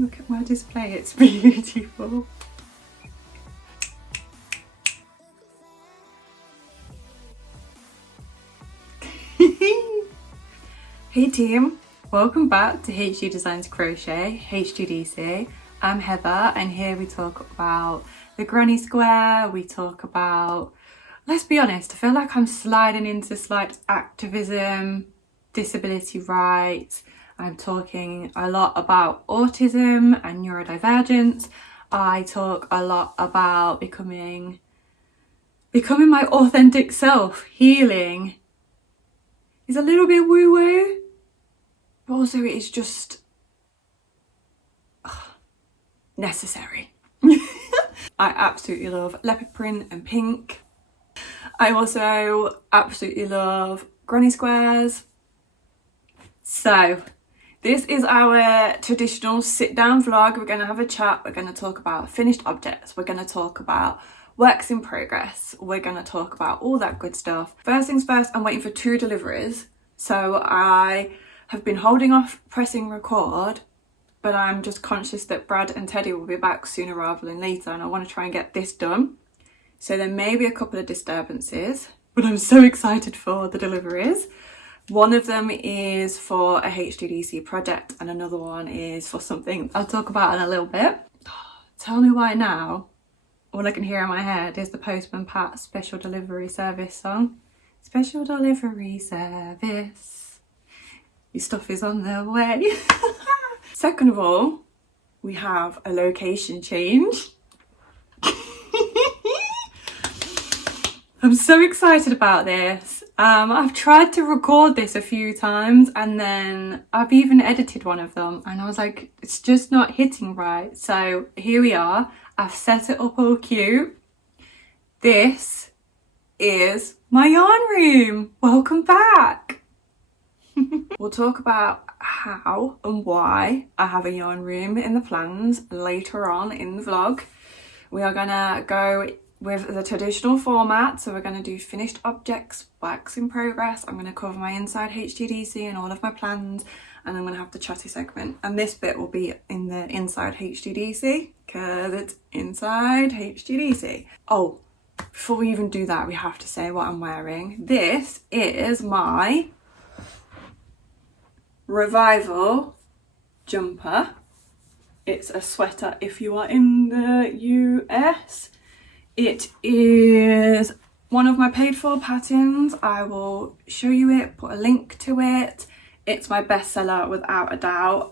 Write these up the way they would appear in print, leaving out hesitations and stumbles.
Look at my display, it's beautiful. Hey team, welcome back to HGDesignsCrochet, HGDC. I'm Heather and here we talk about the granny square, we talk about, let's be honest, I feel like I'm sliding into slight activism, disability rights. I'm talking a lot about autism and neurodivergence. I talk a lot about becoming my authentic self. Healing is a little bit woo-woo, but also it is just necessary. I absolutely love leopard print and pink. I also absolutely love granny squares. So this is our traditional sit down vlog. We're going to have a chat, we're going to talk about finished objects, we're going to talk about works in progress, we're going to talk about all that good stuff. First things first, I'm waiting for 2 deliveries. So I have been holding off pressing record, but I'm just conscious that Brad and Teddy will be back sooner rather than later, and I want to try and get this done. So there may be a couple of disturbances, but I'm so excited for the deliveries. One of them is for a HGDC project and another one is for something I'll talk about in a little bit. Tell me why now. All I can hear in my head is the Postman Pat Special Delivery Service song. Special Delivery Service. Your stuff is on the way. Second of all, we have a location change. I'm so excited about this. I've tried to record this a few times and then I've even edited one of them and I was like, it's just not hitting right. So here we are. I've set it up all cute. This is my yarn room. Welcome back. We'll talk about how and why I have a yarn room in the plans later on in the vlog. We are gonna go with the traditional format, so we're going to do finished objects, works in progress. I'm going to cover my inside HGDC and all of my plans, and I'm going to have the chatty segment, and this bit will be in the inside HGDC because it's inside HGDC. Oh, before we even do that, we have to say what I'm wearing. This is my Revival jumper. It's a sweater if you are in the US. It is one of my paid for patterns. I will show you it, put a link to it. It's my bestseller without a doubt.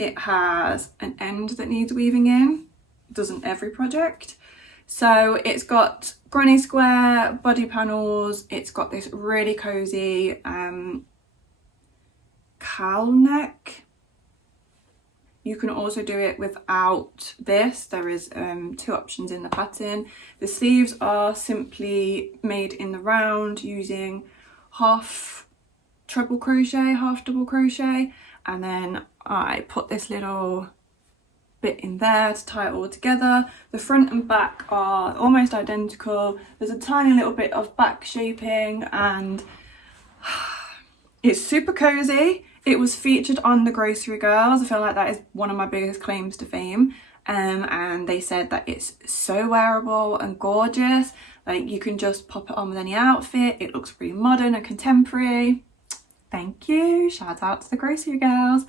It has an end that needs weaving in. Doesn't every project. So it's got granny square body panels. It's got this really cozy cowl neck. You can also do it without this. There is 2 options in the pattern. The sleeves are simply made in the round using half treble crochet, half double crochet, and then I put this little bit in there to tie it all together. The front and back are almost identical. There's a tiny little bit of back shaping and it's super cozy. It was featured on the Grocery Girls. I feel like that is one of my biggest claims to fame. And they said that it's so wearable and gorgeous. Like you can just pop it on with any outfit. It looks really modern and contemporary. Thank you. Shout out to the Grocery Girls.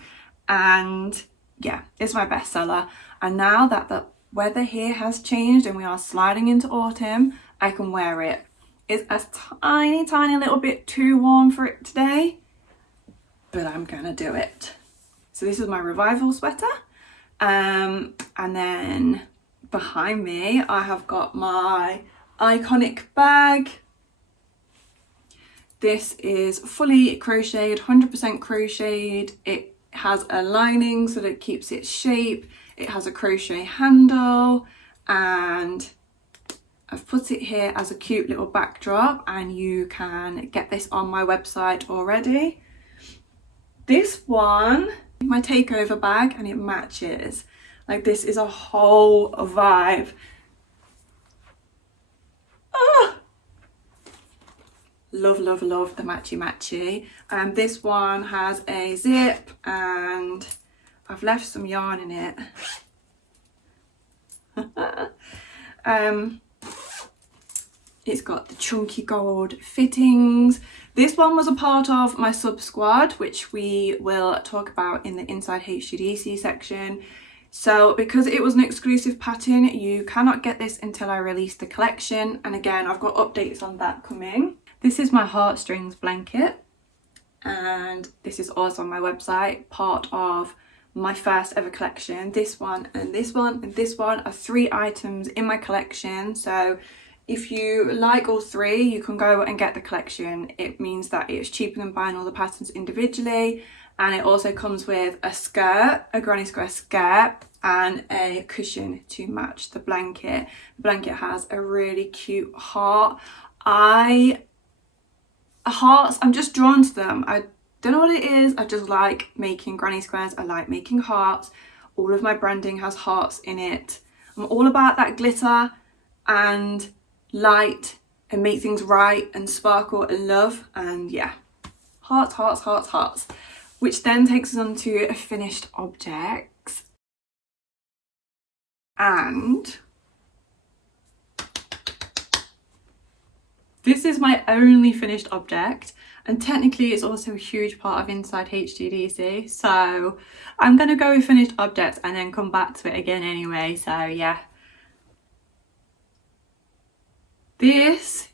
And yeah, it's my bestseller. And now that the weather here has changed and we are sliding into autumn, I can wear it. It's a tiny, tiny little bit too warm for it today, but I'm gonna do it. So this is my Revival sweater. And then behind me, I have got my iconic bag. This is fully crocheted, 100% crocheted. It has a lining so that it keeps its shape. It has a crochet handle, and I've put it here as a cute little backdrop, and you can get this on my website already. This one, my takeover bag, and it matches. Like this is a whole vibe. Ah! Love, love, love the matchy matchy. This one has a zip and I've left some yarn in it. It's got the chunky gold fittings. This one was a part of my sub squad, which we will talk about in the Inside HGDC section. So because it was an exclusive pattern, you cannot get this until I release the collection. And again, I've got updates on that coming. This is my heartstrings blanket. And this is also on my website, part of my first ever collection. This one and this one and this one are 3 items in my collection. So if you like all 3, you can go and get the collection. It means that it's cheaper than buying all the patterns individually, and it also comes with a skirt, a granny square skirt, and a cushion to match the blanket. The blanket has a really cute heart. Hearts, I'm just drawn to them. I don't know what it is. I just like making granny squares. I like making hearts. All of my branding has hearts in it. I'm all about that glitter and light and make things right and sparkle and love, and yeah, hearts, hearts, hearts, hearts. Which then takes us on to finished objects. And this is my only finished object, and technically it's also a huge part of Inside HGDC, so I'm going to go with finished objects and then come back to it again anyway, so yeah. This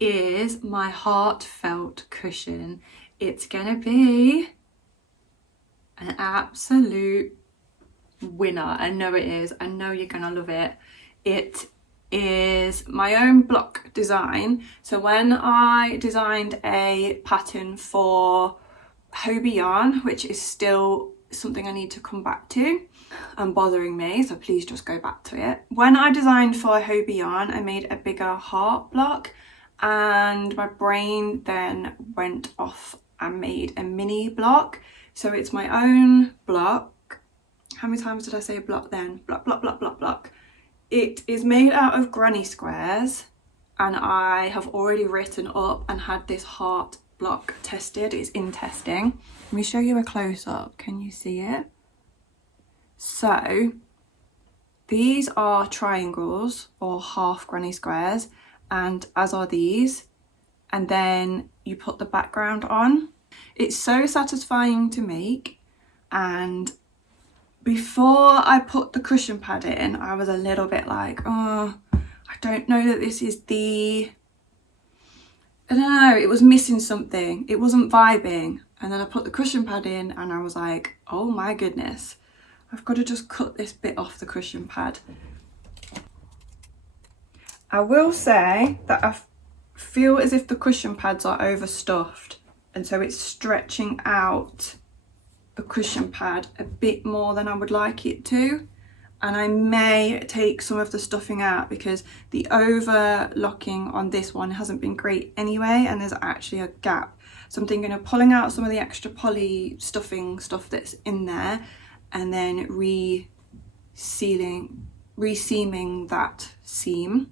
is my heartfelt cushion. It's going to be an absolute winner. I know it is. I know you're going to love it. It is my own block design. So when I designed a pattern for Hobie yarn, which is still something I need to come back to and bothering me, so please just go back to it. When I designed for Hobie yarn, I made a bigger heart block, and my brain then went off and made a mini block. So it's my own block. How many times did I say block then? Block, block, block, block, block. It is made out of granny squares, and I have already written up and had this heart block tested. It's in testing. Let me show you a close-up. Can you see it? So these are triangles or half granny squares, and as are these, and then you put the background on. It's so satisfying to make, and before I put the cushion pad in, I was a little bit like, oh, I don't know that this is I don't know, it was missing something. It wasn't vibing. And then I put the cushion pad in and I was like, oh my goodness, I've got to just cut this bit off the cushion pad. I will say that I feel as if the cushion pads are overstuffed, and so it's stretching out the cushion pad a bit more than I would like it to, and I may take some of the stuffing out because the overlocking on this one hasn't been great anyway, and there's actually a gap. So I'm thinking of pulling out some of the extra poly stuffing stuff that's in there and then re-seaming that seam,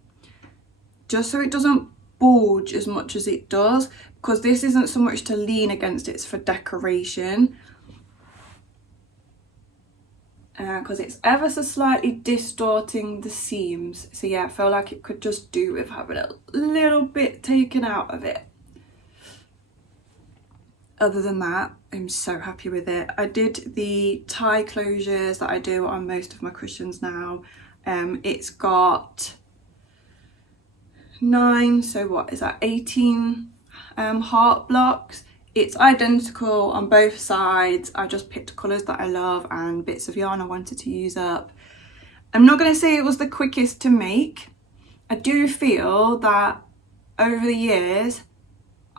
just so it doesn't bulge as much as it does, because this isn't so much to lean against, it's for decoration. Because it's ever so slightly distorting the seams. So yeah, I feel like it could just do with having a little bit taken out of it. Other than that, I'm so happy with it. I did the tie closures that I do on most of my cushions now. It's got 9, so what is that, 18 heart blocks. It's identical on both sides. I just picked colours that I love and bits of yarn I wanted to use up. I'm not going to say it was the quickest to make. I do feel that over the years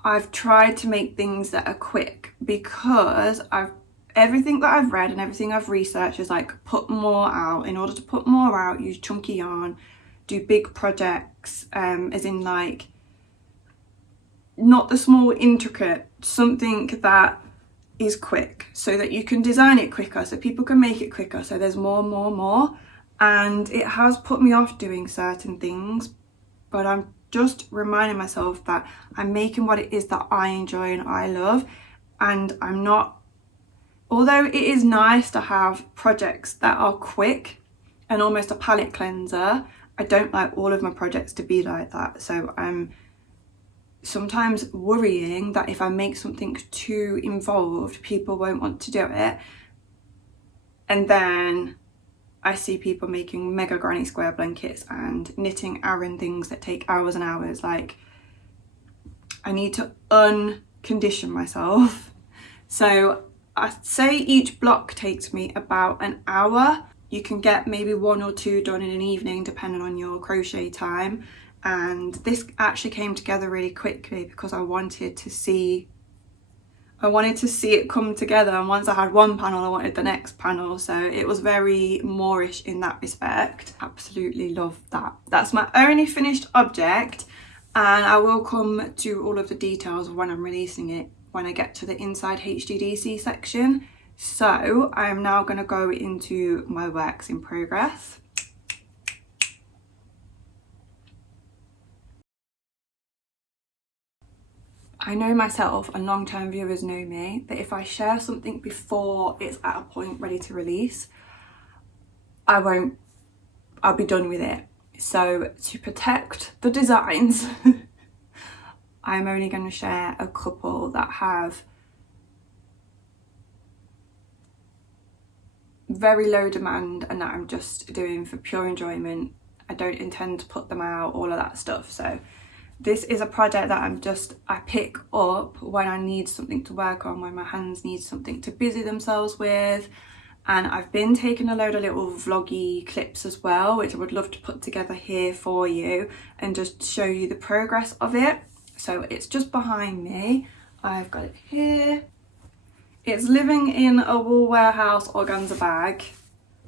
I've tried to make things that are quick, because everything that I've read and everything I've researched is like, put more out. In order to put more out, use chunky yarn, do big projects, as in like not the small intricate, something that is quick so that you can design it quicker, so people can make it quicker, so there's more. And it has put me off doing certain things, but I'm just reminding myself that I'm making what it is that I enjoy and I love, and I'm not although it is nice to have projects that are quick and almost a palette cleanser, I don't like all of my projects to be like that. So I'm sometimes worrying that if I make something too involved, people won't want to do it. And then I see people making mega granny square blankets and knitting Aran things that take hours and hours. Like, I need to uncondition myself. So I'd say each block takes me about an hour. You can get maybe 1 or 2 done in an evening depending on your crochet time. And this actually came together really quickly because I wanted to see it come together, and once I had one panel I wanted the next panel, so it was very Moorish in that respect. Absolutely love that. That's my only finished object, and I will come to all of the details when I'm releasing it when I get to the inside HGDC section. So I'm now going to go into my works in progress. I know myself, and long-term viewers know me, that if I share something before it's at a point ready to release, I'll be done with it. So to protect the designs, I'm only going to share a couple that have very low demand and that I'm just doing for pure enjoyment. I don't intend to put them out, all of that stuff. So this is a project that I pick up when I need something to work on, when my hands need something to busy themselves with. And I've been taking a load of little vloggy clips as well, which I would love to put together here for you and just show you the progress of it. So it's just behind me. I've got it here. It's living in a Wool Warehouse organza bag.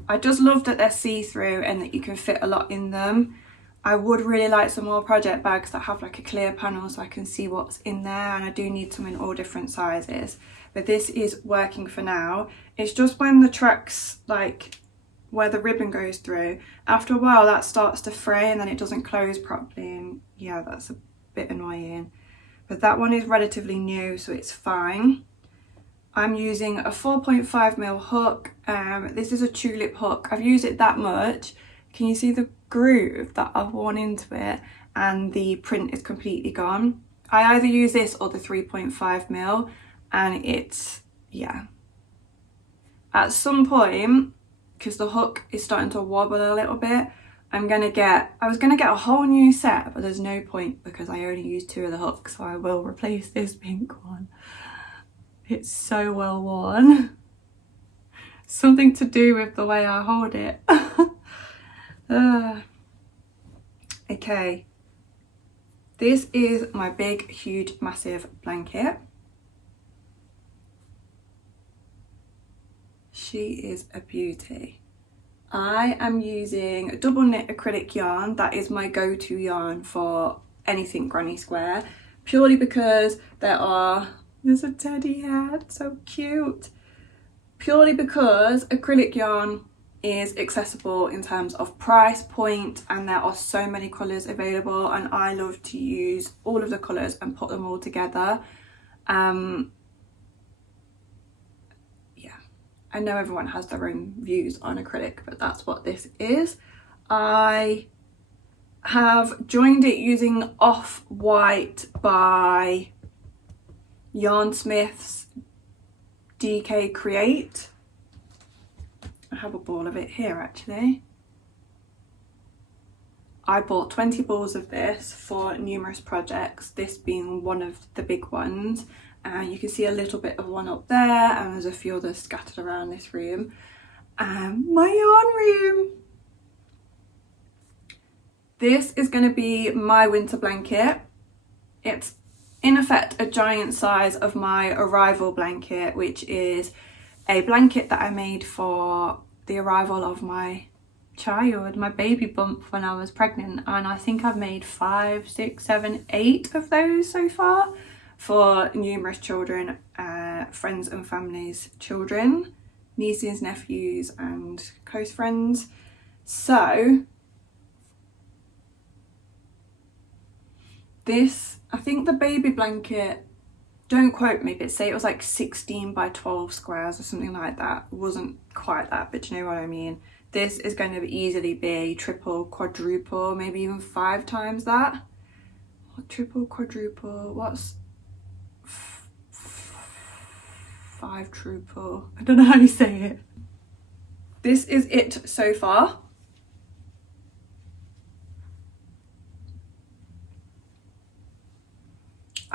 I just love that they're see-through and that you can fit a lot in them. I would really like some more project bags that have like a clear panel so I can see what's in there, and I do need some in all different sizes. But this is working for now. It's just when the tracks, like where the ribbon goes through, after a while that starts to fray and then it doesn't close properly, and yeah, that's a bit annoying. But that one is relatively new, so it's fine. I'm using a 4.5mm hook. This is a tulip hook. I've used it that much. Can you see the groove that I've worn into it? And the print is completely gone. I either use this or the 3.5mm, and it's, yeah. At some point, because the hook is starting to wobble a little bit, I was gonna get a whole new set, but there's no point because I only used 2 of the hooks, so I will replace this pink one. It's so well worn. Something to do with the way I hold it. Okay, this is my big, huge, massive blanket. She is a beauty. I am using double knit acrylic yarn. That is my go-to yarn for anything granny square, purely because there's a teddy head, so cute. Purely because acrylic yarn is accessible in terms of price point, and there are so many colours available, and I love to use all of the colours and put them all together. Yeah, I know everyone has their own views on acrylic, but that's what this is. I have joined it using Off-White by Yarnsmith's DK Create. I have a ball of it here actually. I bought 20 balls of this for numerous projects, this being one of the big ones. And you can see a little bit of one up there, and there's a few others scattered around this room. My yarn room. This is going to be my winter blanket. It's in effect a giant size of my arrival blanket, which is a blanket that I made for the arrival of my child, my baby bump, when I was pregnant. And I think I've made 5, 6, 7, 8 of those so far for numerous children, friends and family's children, nieces, nephews and close friends. So this, I think the baby blanket don't quote me, but say it was like 16 by 12 squares or something like that. It wasn't quite that, but you know what I mean. This is going to easily be triple, quadruple, maybe even 5 times that. Triple, quadruple, what's 5 triple? I don't know how you say it. This is it so far.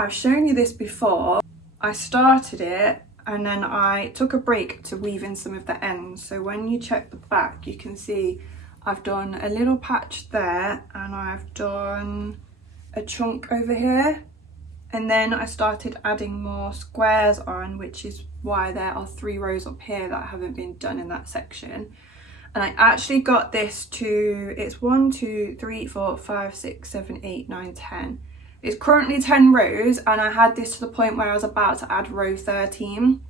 I've shown you this before. I started it and then I took a break to weave in some of the ends. So when you check the back, you can see I've done a little patch there and I've done a chunk over here. And then I started adding more squares on, which is why there are 3 rows up here that haven't been done in that section. And I actually got this to, it's 1, 2, 3, 4, 5, 6, 7, 8, 9, 10. It's currently 10 rows, and I had this to the point where I was about to add row 13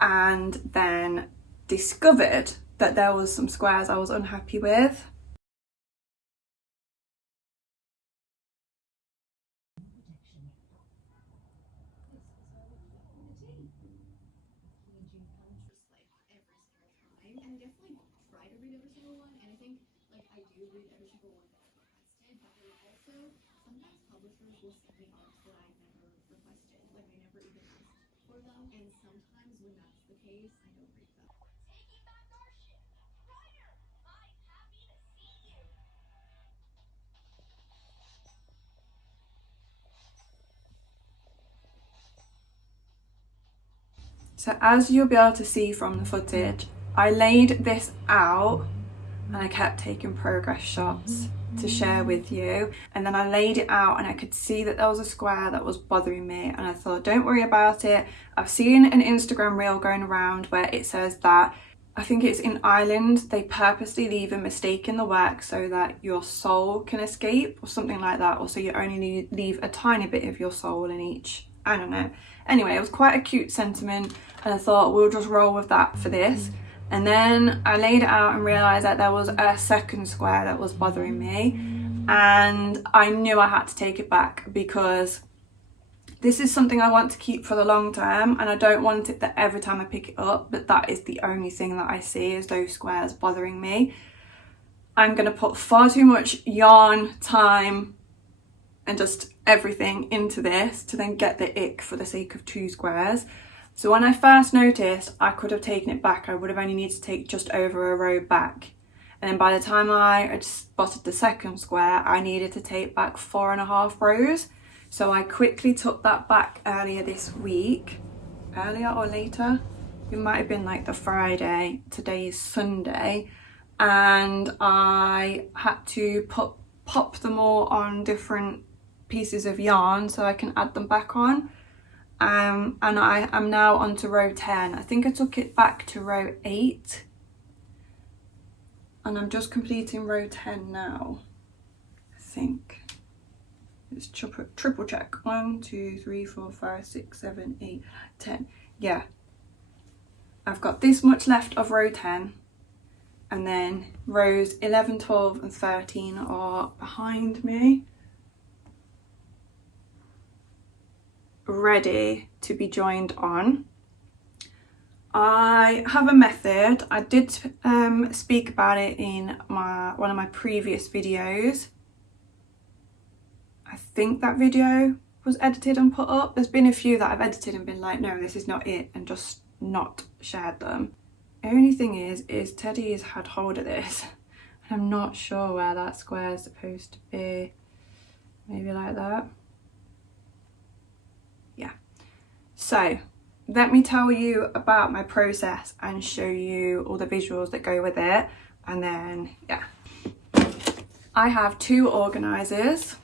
and then discovered that there was some squares I was unhappy with. So as you'll be able to see from the footage, I laid this out and I kept taking progress shots to share with you, and then I laid it out and I could see that there was a square that was bothering me, and I thought, don't worry about it. I've seen an Instagram reel going around where it says that, I think it's in Ireland, they purposely leave a mistake in the work so that your soul can escape or something like that, or so you only leave a tiny bit of your soul in each, I don't know. Anyway, it was quite a cute sentiment and I thought we'll just roll with that for this. And then I laid it out and realised that there was a second square that was bothering me, and I knew I had to take it back because this is something I want to keep for the long term, and I don't want it that every time I pick it up, but that is the only thing that I see is those squares bothering me. I'm going to put far too much yarn, time and just everything into this to then get the ick for the sake of 2 squares. So when I first noticed, I could have taken it back. I would have only needed to take just over a row back. And then by the time I had spotted the second square, I needed to take back 4.5 rows. So I quickly took that back earlier this week. Earlier or later? It might have been like the Friday. Today is Sunday. And I had to pop them all on different pieces of yarn so I can add them back on. And I am now on to row 10. I think I took it back to row 8 and I'm just completing row 10 now. I think it's triple check. 1, 2, 3, 4, 5, 6, 7, 8, 10. Yeah, I've got this much left of row 10, and then rows 11, 12 and 13 are behind me, ready to be joined on. I have a method. I did speak about it in one of my previous videos. I think that video was edited and put up. There's been a few that I've edited and been like, no, this is not it, and just not shared them. Only thing is Teddy has had hold of this and I'm not sure where that square is supposed to be. Maybe like that. Yeah. So let me tell you about my process and show you all the visuals that go with it, and then yeah. I have 2 organisers.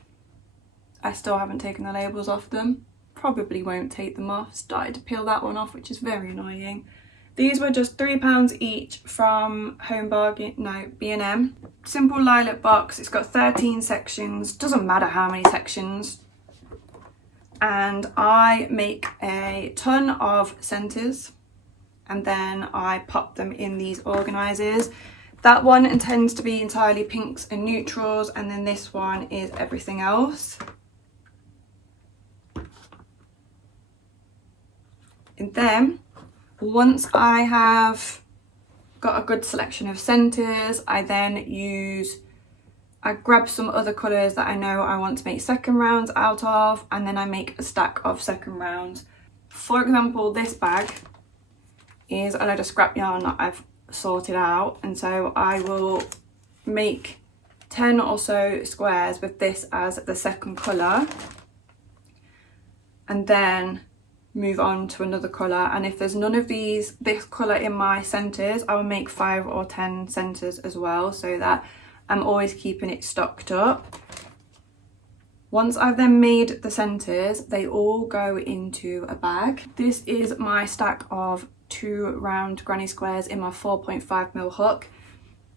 I still haven't taken the labels off them. Probably won't take them off. Started to peel that one off, which is very annoying. These were just £3 each from B&M. Simple lilac box. It's got 13 sections. Doesn't matter how many sections. And I make a ton of centres and then I pop them in these organisers. That one intends to be entirely pinks and neutrals, and then this one is everything else. And then once I have got a good selection of centres, I grab some other colours that I know I want to make second rounds out of, and then I make a stack of second rounds. For example, this bag is a load of scrap yarn that I've sorted out, and so I will make 10 or so squares with this as the second colour, and then move on to another colour. And if there's none of this colour in my centres, I will make 5 or 10 centres as well, so that I'm always keeping it stocked up. Once I've then made the centres, they all go into a bag. This is my stack of 2 round granny squares in my 4.5mm hook.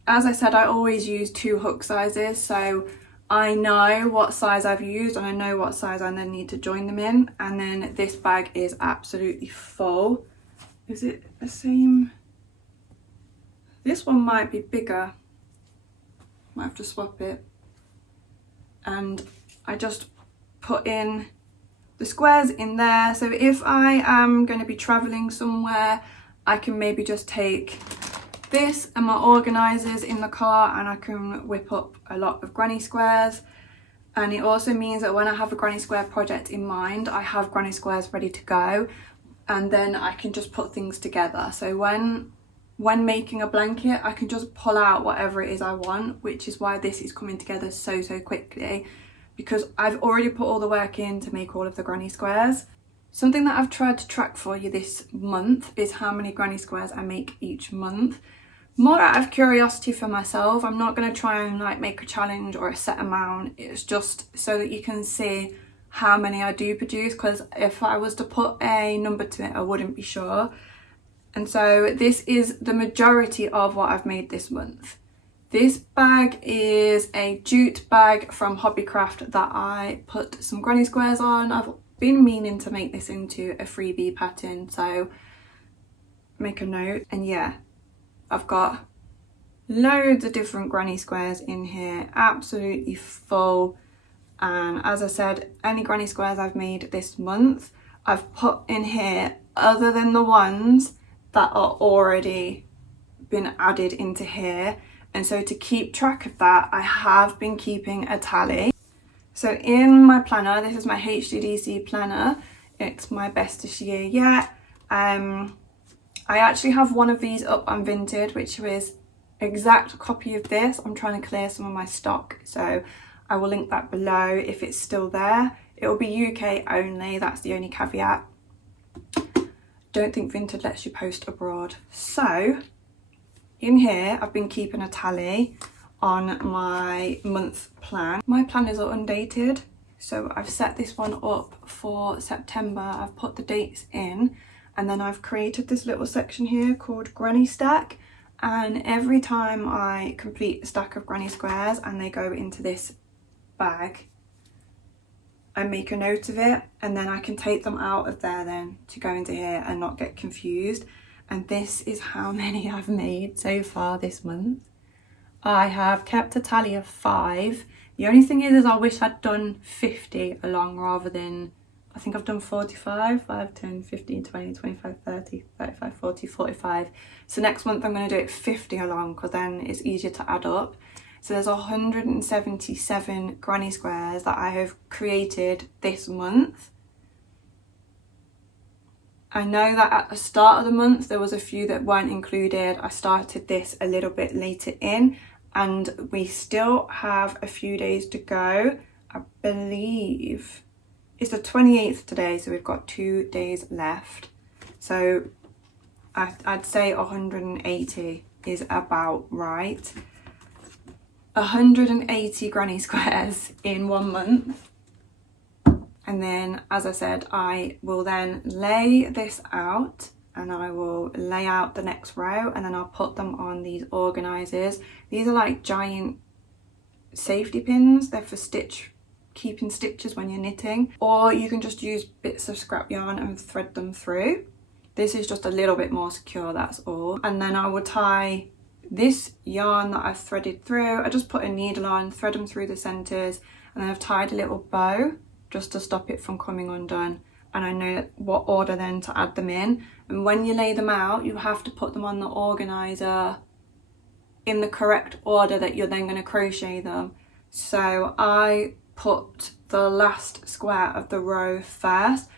As I said, I always use 2 hook sizes, so I know what size I've used and I know what size I then need to join them in. And then this bag is absolutely full. Is it the same? This one might be bigger. Might have to swap it. And I just put in the squares in there. So if I am going to be traveling somewhere, I can maybe just take this and my organisers in the car and I can whip up a lot of granny squares. And it also means that when I have a granny square project in mind, I have granny squares ready to go, and then I can just put things together. So when making a blanket, I can just pull out whatever it is I want, which is why this is coming together so quickly, because I've already put all the work in to make all of the granny squares. Something that I've tried to track for you this month is how many granny squares I make each month. More out of curiosity for myself. I'm not going to try and like make a challenge or a set amount. It's just so that you can see how many I do produce, because if I was to put a number to it, I wouldn't be sure. And so this is the majority of what I've made this month. This bag is a jute bag from Hobbycraft that I put some granny squares on. I've been meaning to make this into a freebie pattern, so make a note. And yeah, I've got loads of different granny squares in here, absolutely full. And as I said, any granny squares I've made this month, I've put in here, other than the ones that are already been added into here. And so to keep track of that, I have been keeping a tally. So in my planner, this is my HGDC planner. It's my bestest year yet. I actually have one of these up on Vinted, which is exact copy of this. I'm trying to clear some of my stock, so I will link that below if it's still there. It will be UK only, that's the only caveat. Don't think Vinted lets you post abroad. So in here, I've been keeping a tally on my month plan. My planners are undated, so I've set this one up for September. I've put the dates in, and then I've created this little section here called Granny Stack. And every time I complete a stack of granny squares and they go into this bag, I make a note of it, and then I can take them out of there then to go into here and not get confused. And this is how many I've made so far this month. I have kept a tally of 5. The only thing is I wish I'd done 50 along rather than, I think I've done 45, 5, 10, 15, 20, 25, 30, 35, 40, 45. So next month I'm going to do it 50 along, because then it's easier to add up. So there's 177 granny squares that I have created this month. I know that at the start of the month there was a few that weren't included. I started this a little bit later in, and we still have a few days to go. I believe it's the 28th today, so we've got 2 days left. So I'd say 180 is about right. 180 granny squares in 1 month. And then, as I said, I will then lay this out, and I will lay out the next row, and then I'll put them on these organisers. These are like giant safety pins. They're for keeping stitches when you're knitting, or you can just use bits of scrap yarn and thread them through. This is just a little bit more secure, that's all. And then I will tie this yarn that I've threaded through. I just put a needle on, thread them through the centres, and then I've tied a little bow just to stop it from coming undone. and I know what order then to add them in. And when you lay them out, you have to put them on the organizer in the correct order that you're then going to crochet them. So I put the last square of the row first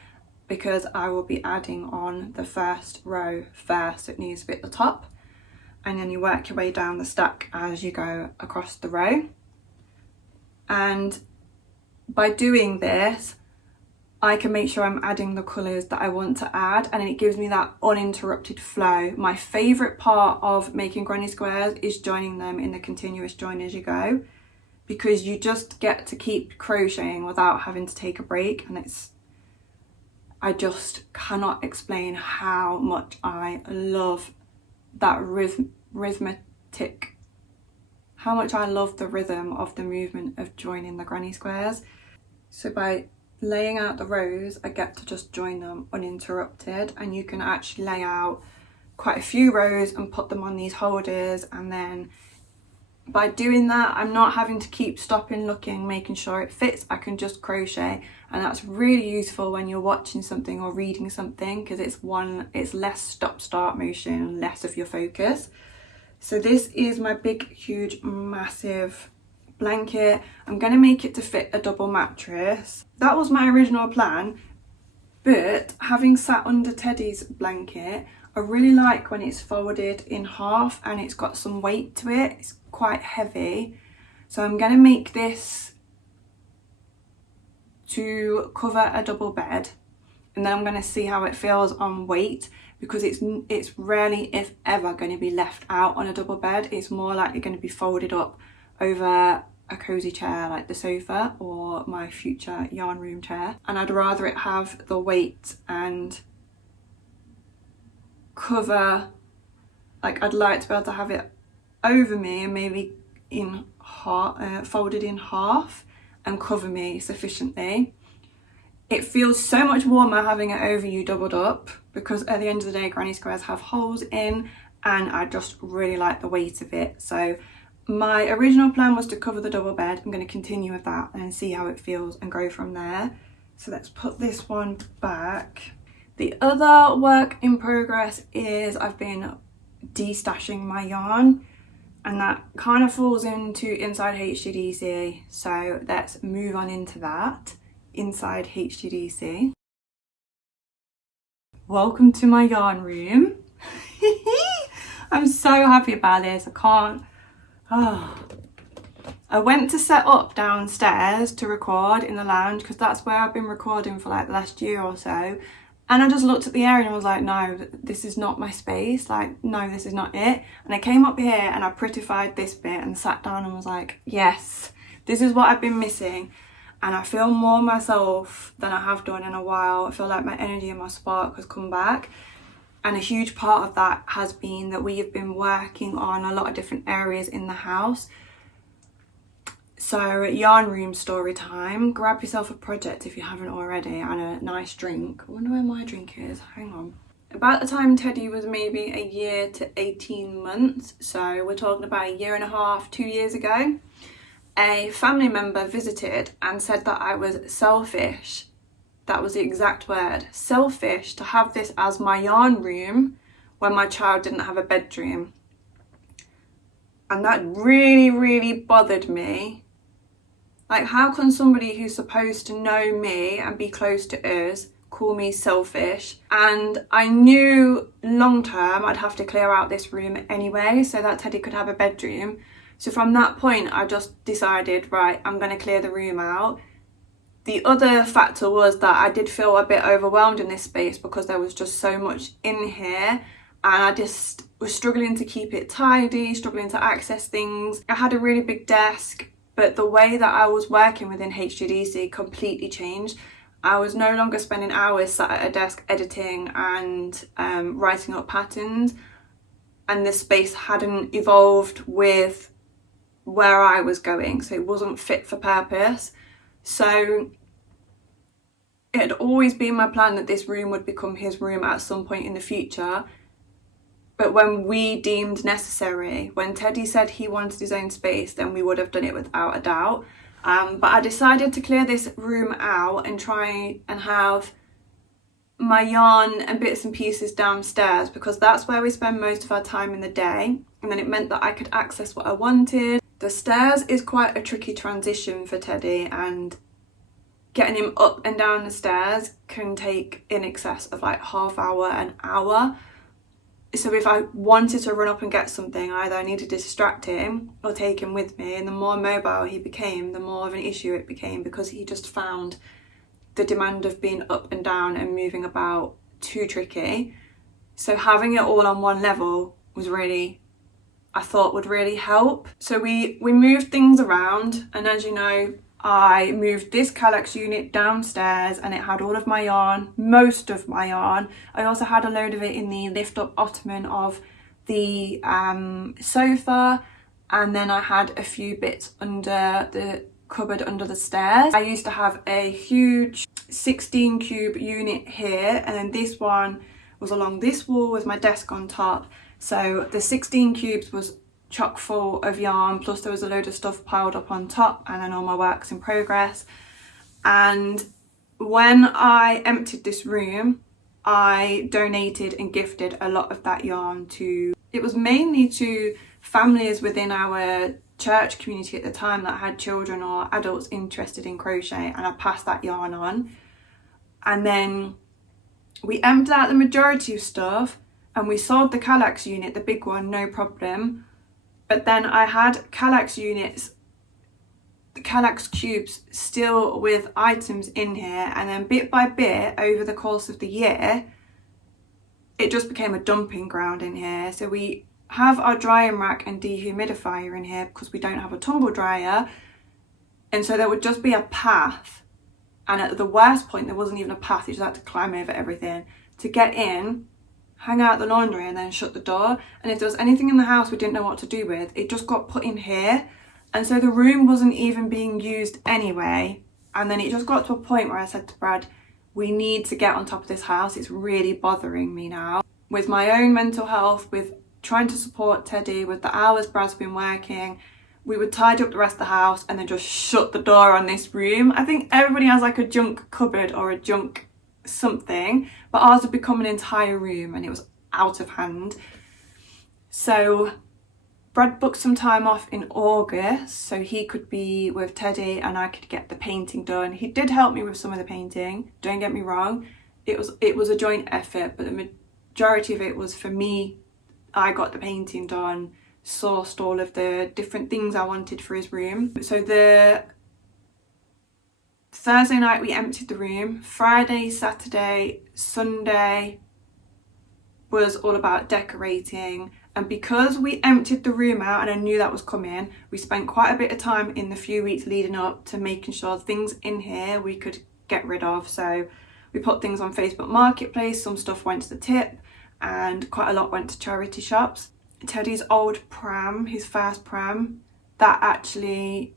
because I will be adding on the first row first. It needs to be at the top, and then you work your way down the stack as you go across the row. And by doing this, I can make sure I'm adding the colours that I want to add, and it gives me that uninterrupted flow. My favourite part of making granny squares is joining them in the continuous join as you go, because you just get to keep crocheting without having to take a break, and I just cannot explain how much I love that how much I love the rhythm of the movement of joining the granny squares. So by laying out the rows, I get to just join them uninterrupted, and you can actually lay out quite a few rows and put them on these holders, and then by doing that I'm not having to keep stopping, looking, making sure it fits. I can just crochet, and that's really useful when you're watching something or reading something, because it's less stop-start motion, less of your focus. So this is my big, huge, massive blanket. I'm going to make it to fit a double mattress. That was my original plan, but having sat under Teddy's blanket, I really like when it's folded in half and it's got some weight to it. It's quite heavy. So I'm going to make this to cover a double bed, and then I'm going to see how it feels on weight, because it's rarely, if ever, going to be left out on a double bed. It's more likely going to be folded up over a cozy chair like the sofa or my future yarn room chair, and I'd rather it have the weight and cover. Like, I'd like to be able to have it over me and maybe in half, folded in half, and cover me sufficiently. It feels so much warmer having it over you doubled up, because at the end of the day granny squares have holes in, and I just really like the weight of it. So my original plan was to cover the double bed. I'm going to continue with that and see how it feels and go from there. So let's put this one back. The other work in progress is I've been destashing my yarn, and that kind of falls into inside HGDC. So let's move on into that. Inside HGDC. Welcome to my yarn room. I'm so happy about this. I can't. I went to set up downstairs to record in the lounge, because that's where I've been recording for like the last year or so, and I just looked at the area and was like, no, this is not my space. Like, no, this is not it. And I came up here and I prettified this bit and sat down and was like, yes, this is what I've been missing. And I feel more myself than I have done in a while. I feel like my energy and my spark has come back. And a huge part of that has been that we have been working on a lot of different areas in the house. So yarn room story time. Grab yourself a project if you haven't already, and a nice drink. I wonder where my drink is. Hang on. About the time Teddy was maybe a year to 18 months, so we're talking about a year and a half, 2 years ago, a family member visited and said that I was selfish. That was the exact word. Selfish to have this as my yarn room when my child didn't have a bedroom. And that really, really bothered me. Like, how can somebody who's supposed to know me and be close to us call me selfish? And I knew long term I'd have to clear out this room anyway so that Teddy could have a bedroom. So from that point, I just decided, right, I'm going to clear the room out. The other factor was that I did feel a bit overwhelmed in this space because there was just so much in here, and I just was struggling to keep it tidy, struggling to access things. I had a really big desk, but the way that I was working within HGDC completely changed. I was no longer spending hours sat at a desk editing and writing up patterns, and this space hadn't evolved with where I was going, so it wasn't fit for purpose. So it had always been my plan that this room would become his room at some point in the future, but when we deemed necessary, when Teddy said he wanted his own space, then we would have done it without a doubt. But I decided to clear this room out and try and have my yarn and bits and pieces downstairs because that's where we spend most of our time in the day, and then it meant that I could access what I wanted. The stairs is quite a tricky transition for Teddy, and getting him up and down the stairs can take in excess of like half hour, an hour. So if I wanted to run up and get something, either I needed to distract him or take him with me, and the more mobile he became, the more of an issue it became, because he just found the demand of being up and down and moving about too tricky. So having it all on one level was really, I thought, would really help. So we moved things around, and as you know, I moved this Kallax unit downstairs and it had all of my yarn, most of my yarn. I also had a load of it in the lift up ottoman of the sofa, and then I had a few bits under the cupboard under the stairs. I used to have a huge 16 cube unit here, and then this one was along this wall with my desk on top. So the 16 cubes was chock full of yarn, plus there was a load of stuff piled up on top, and then all my works in progress. And when I emptied this room, I donated and gifted a lot of that yarn to, it was mainly to families within our church community at the time that had children or adults interested in crochet, and I passed that yarn on. And then we emptied out the majority of stuff and we sold the Kallax unit, the big one, no problem. But then I had Kallax units, the Kallax cubes, still with items in here, and then bit by bit over the course of the year it just became a dumping ground in here. So we have our drying rack and dehumidifier in here because we don't have a tumble dryer, and so there would just be a path, and at the worst point there wasn't even a path, you just had to climb over everything to get in, hang out the laundry, and then shut the door. And if there was anything in the house we didn't know what to do with, it just got put in here, and so the room wasn't even being used anyway. And then it just got to a point where I said to Brad, we need to get on top of this house, it's really bothering me now. With my own mental health, with trying to support Teddy, with the hours Brad's been working, we would tidy up the rest of the house and then just shut the door on this room. I think everybody has like a junk cupboard or a junk something, but ours had become an entire room and it was out of hand. So Brad booked some time off in August so he could be with Teddy and I could get the painting done. He did help me with some of the painting, don't get me wrong, it was a joint effort, but the majority of it was for me. I got the painting done, sourced all of the different things I wanted for his room. So the Thursday night we emptied the room. Friday, Saturday, Sunday was all about decorating. And because we emptied the room out and I knew that was coming, we spent quite a bit of time in the few weeks leading up to making sure things in here we could get rid of. So we put things on Facebook Marketplace, some stuff went to the tip, and quite a lot went to charity shops. Teddy's old pram, his first pram, that actually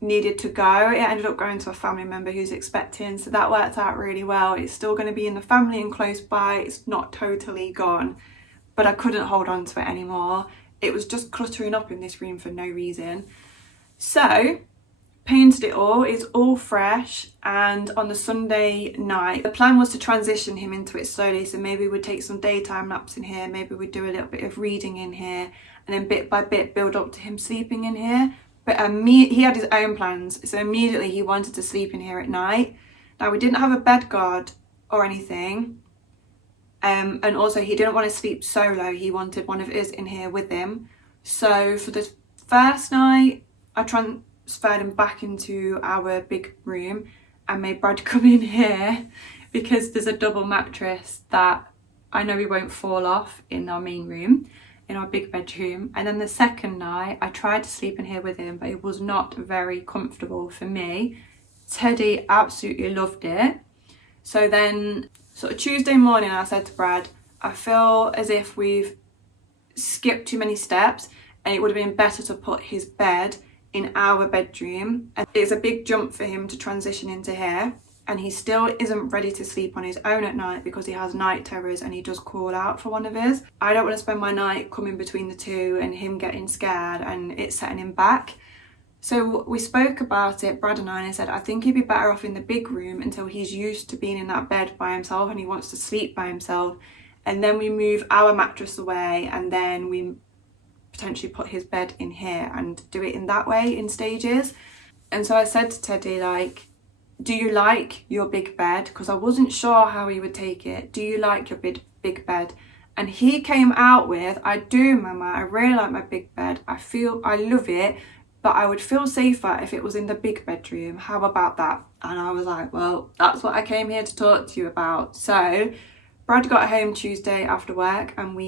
needed to go. It ended up going to a family member who's expecting, so that worked out really well. It's still going to be in the family and close by, it's not totally gone, but I couldn't hold on to it anymore. It was just cluttering up in this room for no reason. So painted it all, it's all fresh, and on the Sunday night the plan was to transition him into it slowly. So maybe we'd take some daytime naps in here, maybe we'd do a little bit of reading in here, and then bit by bit build up to him sleeping in here. But he had his own plans, so immediately he wanted to sleep in here at night. Now we didn't have a bed guard or anything, and also he didn't want to sleep solo, he wanted one of us in here with him. So for the first night I transferred him back into our big room and made Brad come in here because there's a double mattress that I know he won't fall off in our main room, in our big bedroom. And then the second night I tried to sleep in here with him, but it was not very comfortable for me. Teddy absolutely loved it. So then sort of Tuesday morning I said to Brad, I feel as if we've skipped too many steps and it would have been better to put his bed in our bedroom. And it's a big jump for him to transition into here, and he still isn't ready to sleep on his own at night because he has night terrors and he does call out for one of his. I don't want to spend my night coming between the two and him getting scared and it setting him back. So we spoke about it, Brad and I said, I think he'd be better off in the big room until he's used to being in that bed by himself and he wants to sleep by himself. And then we move our mattress away and then we potentially put his bed in here and do it in that way in stages. And so I said to Teddy, like, do you like your big bed? Because I wasn't sure how he would take it. Do you like your big bed? And he came out with, I do, Mama, I really like my big bed. I love it, but I would feel safer if it was in the big bedroom. How about that? And I was like, well, that's what I came here to talk to you about. So Brad got home Tuesday after work and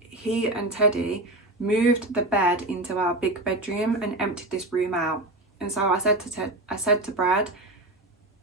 he and Teddy moved the bed into our big bedroom and emptied this room out. And so I said to Brad,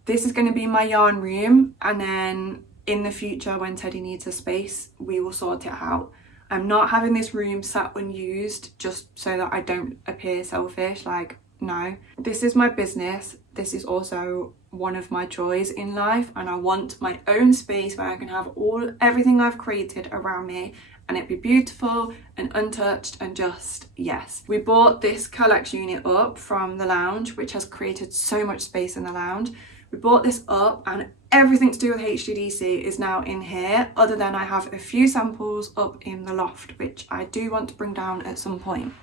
this is going to be my yarn room, and then in the future when Teddy needs a space, we will sort it out. I'm not having this room sat unused just so that I don't appear selfish. Like, no, this is my business. This is also one of my joys in life, and I want my own space where I can have everything I've created around me and it'd be beautiful and untouched and just, yes. We bought this Kallax unit up from the lounge, which has created so much space in the lounge. We bought this up and everything to do with HGDC is now in here, other than I have a few samples up in the loft, which I do want to bring down at some point.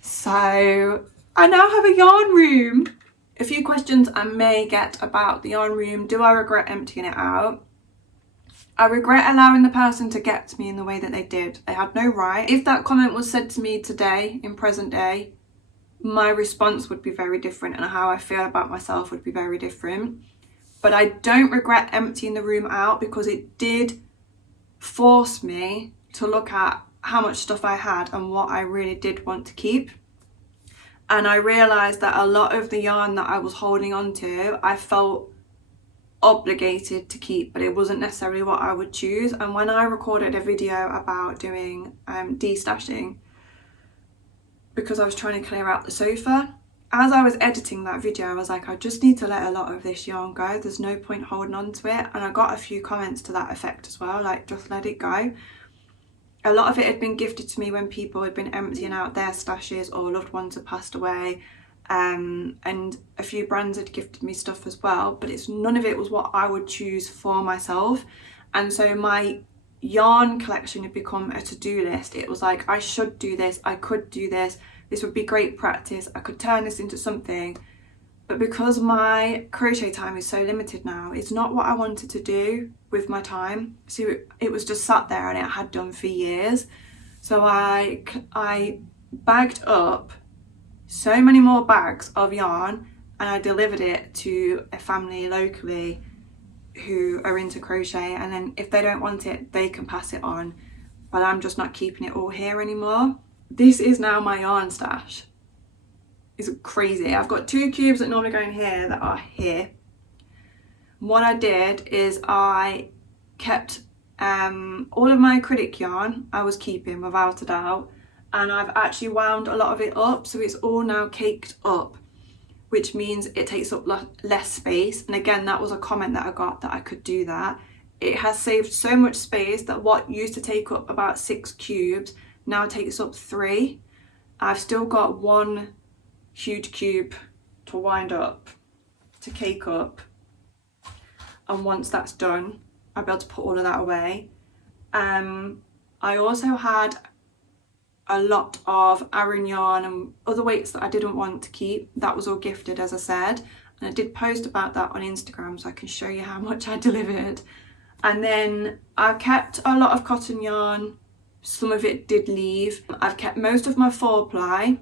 So I now have a yarn room. A few questions I may get about the yarn room. Do I regret emptying it out? I regret allowing the person to get to me in the way that they did. They had no right. If that comment was said to me today, in present day, my response would be very different and how I feel about myself would be very different. But I don't regret emptying the room out because it did force me to look at how much stuff I had and what I really did want to keep. And I realised that a lot of the yarn that I was holding on to, I felt obligated to keep, but it wasn't necessarily what I would choose. And when I recorded a video about doing de-stashing, because I was trying to clear out the sofa, as I was editing that video, I was like, I just need to let a lot of this yarn go. There's no point holding on to it. And I got a few comments to that effect as well, like, just let it go. A lot of it had been gifted to me when people had been emptying out their stashes or loved ones had passed away. And a few brands had gifted me stuff as well, but none of it was what I would choose for myself. And so my yarn collection had become a to-do list. It was like, I should do this, I could do this, this would be great practice, I could turn this into something. But because my crochet time is so limited now, it's not what I wanted to do with my time. So it was just sat there and it had done for years. So I bagged up so many more bags of yarn and I delivered it to a family locally who are into crochet, and then if they don't want it they can pass it on, but I'm just not keeping it all here anymore. This is now my yarn stash. It's crazy. I've got 2 cubes that normally go in here that are here. What I did is I kept all of my acrylic yarn I was keeping without a doubt, and I've actually wound a lot of it up so it's all now caked up, which means it takes up less space. And again, that was a comment that I got, that I could do that. It has saved so much space that what used to take up about 6 cubes now takes up 3. I've still got 1 huge cube to wind up, to cake up, and once that's done I'll be able to put all of that away. I also had a lot of Aran yarn and other weights that I didn't want to keep. That was all gifted, as I said, and I did post about that on Instagram so I can show you how much I delivered. And then I've kept a lot of cotton yarn, some of it did leave. I've kept most of my 4-ply,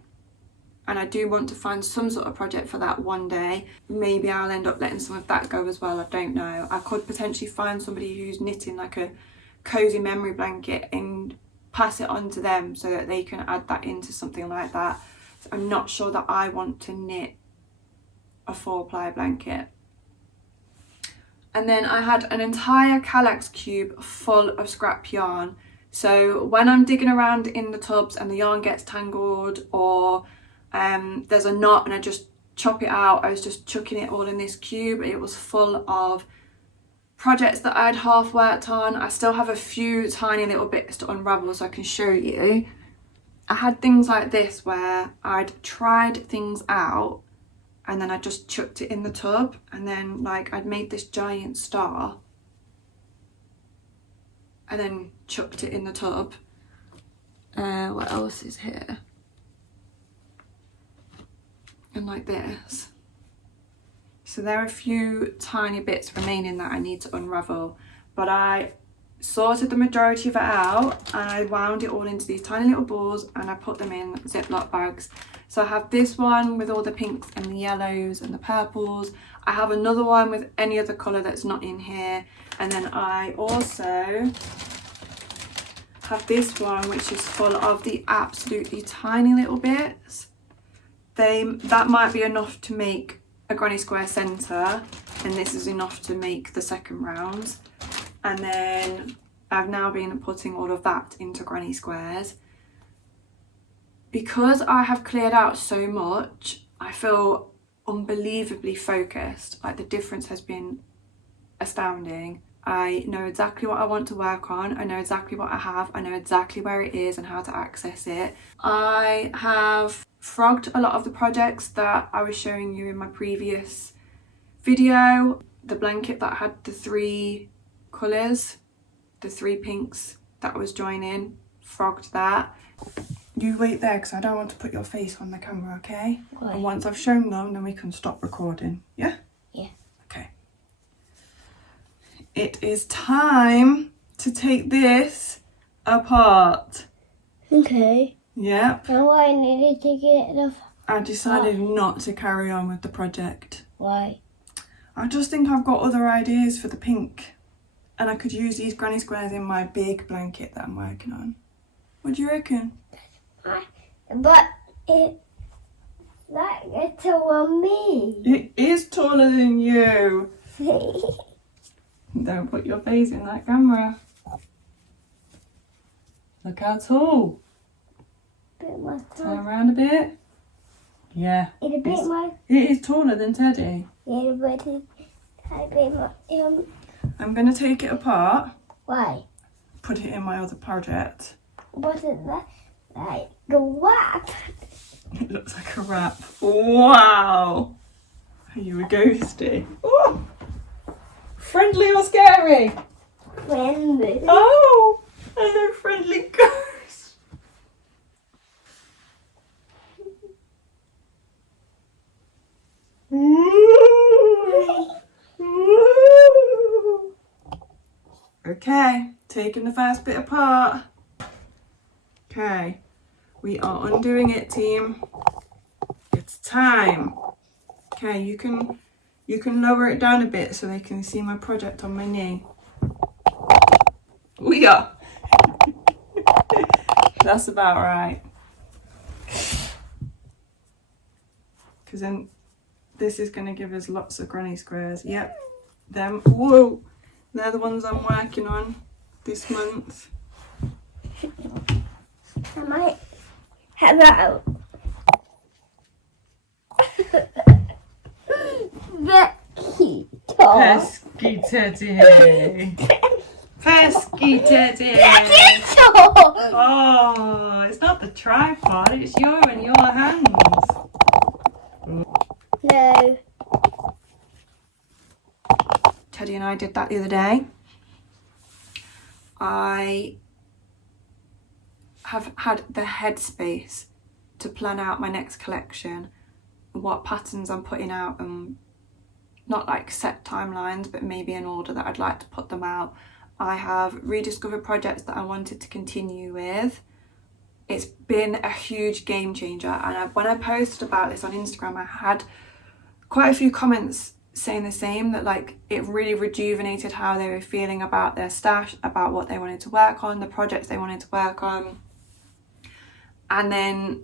and I do want to find some sort of project for that one day. Maybe I'll end up letting some of that go as well, I don't know. I could potentially find somebody who's knitting like a cozy memory blanket and pass it on to them so that they can add that into something like that. So I'm not sure that I want to knit a 4-ply blanket. And then I had an entire Kallax cube full of scrap yarn. So when I'm digging around in the tubs and the yarn gets tangled, or there's a knot and I just chop it out, I was just chucking it all in this cube. It was full of projects that I'd half worked on. I still have a few tiny little bits to unravel so I can show you. I had things like this where I'd tried things out and then I just chucked it in the tub, and then like I'd made this giant star and then chucked it in the tub. What else is here? And like this. So there are a few tiny bits remaining that I need to unravel, but I sorted the majority of it out and I wound it all into these tiny little balls and I put them in Ziploc bags. So I have this one with all the pinks and the yellows and the purples. I have another one with any other colour that's not in here, and then I also have this one which is full of the absolutely tiny little bits. That might be enough to make a granny square centre, and this is enough to make the second round. And then I've now been putting all of that into granny squares. Because I have cleared out so much, I feel unbelievably focused. Like, the difference has been astounding. I know exactly what I want to work on. I know exactly what I have. I know exactly where it is and how to access it. I have frogged a lot of the projects that I was showing you in my previous video. The blanket that had the 3 colours, the 3 pinks that I was joining, frogged that. You wait there because I don't want to put your face on the camera, okay? Why? And once I've shown them, then we can stop recording. Yeah? Yeah. Okay. It is time to take this apart. Okay. Yeah. Now I need to get it off. I decided not to carry on with the project. Why? I just think I've got other ideas for the pink. And I could use these granny squares in my big blanket that I'm working on. What do you reckon? But it's taller than me. It is taller than you. Don't put your face in that camera. Look how tall. Turn around a bit. Yeah. It is taller than Teddy. Yeah, but it's a bit more. I'm going to take it apart. Why? Put it in my other project. What is that? Like a what? It looks like a wrap. Wow. Are you a ghosty? Oh. Friendly or scary? Friendly. Oh, hello, friendly ghost. Ooh. Ooh. Okay, taking the first bit apart. Okay, we are undoing it, team. It's time. Okay, you can lower it down a bit so they can see my project on my knee. We are. That's about right. Because then this is going to give us lots of granny squares. Yep, them. Whoa, they're the ones I'm working on this month. I might have that. Pesky Pesky Teddy. Pesky Teddy. Oh, it's not the tripod, it's you and your hands. No. Teddy and I did that the other day. I have had the headspace to plan out my next collection, what patterns I'm putting out, and not like set timelines, but maybe in order that I'd like to put them out. I have rediscovered projects that I wanted to continue with. It's been a huge game changer, and when I posted about this on Instagram, I had quite a few comments saying the same, that like it really rejuvenated how they were feeling about their stash, about what they wanted to work on, the projects they wanted to work on. And then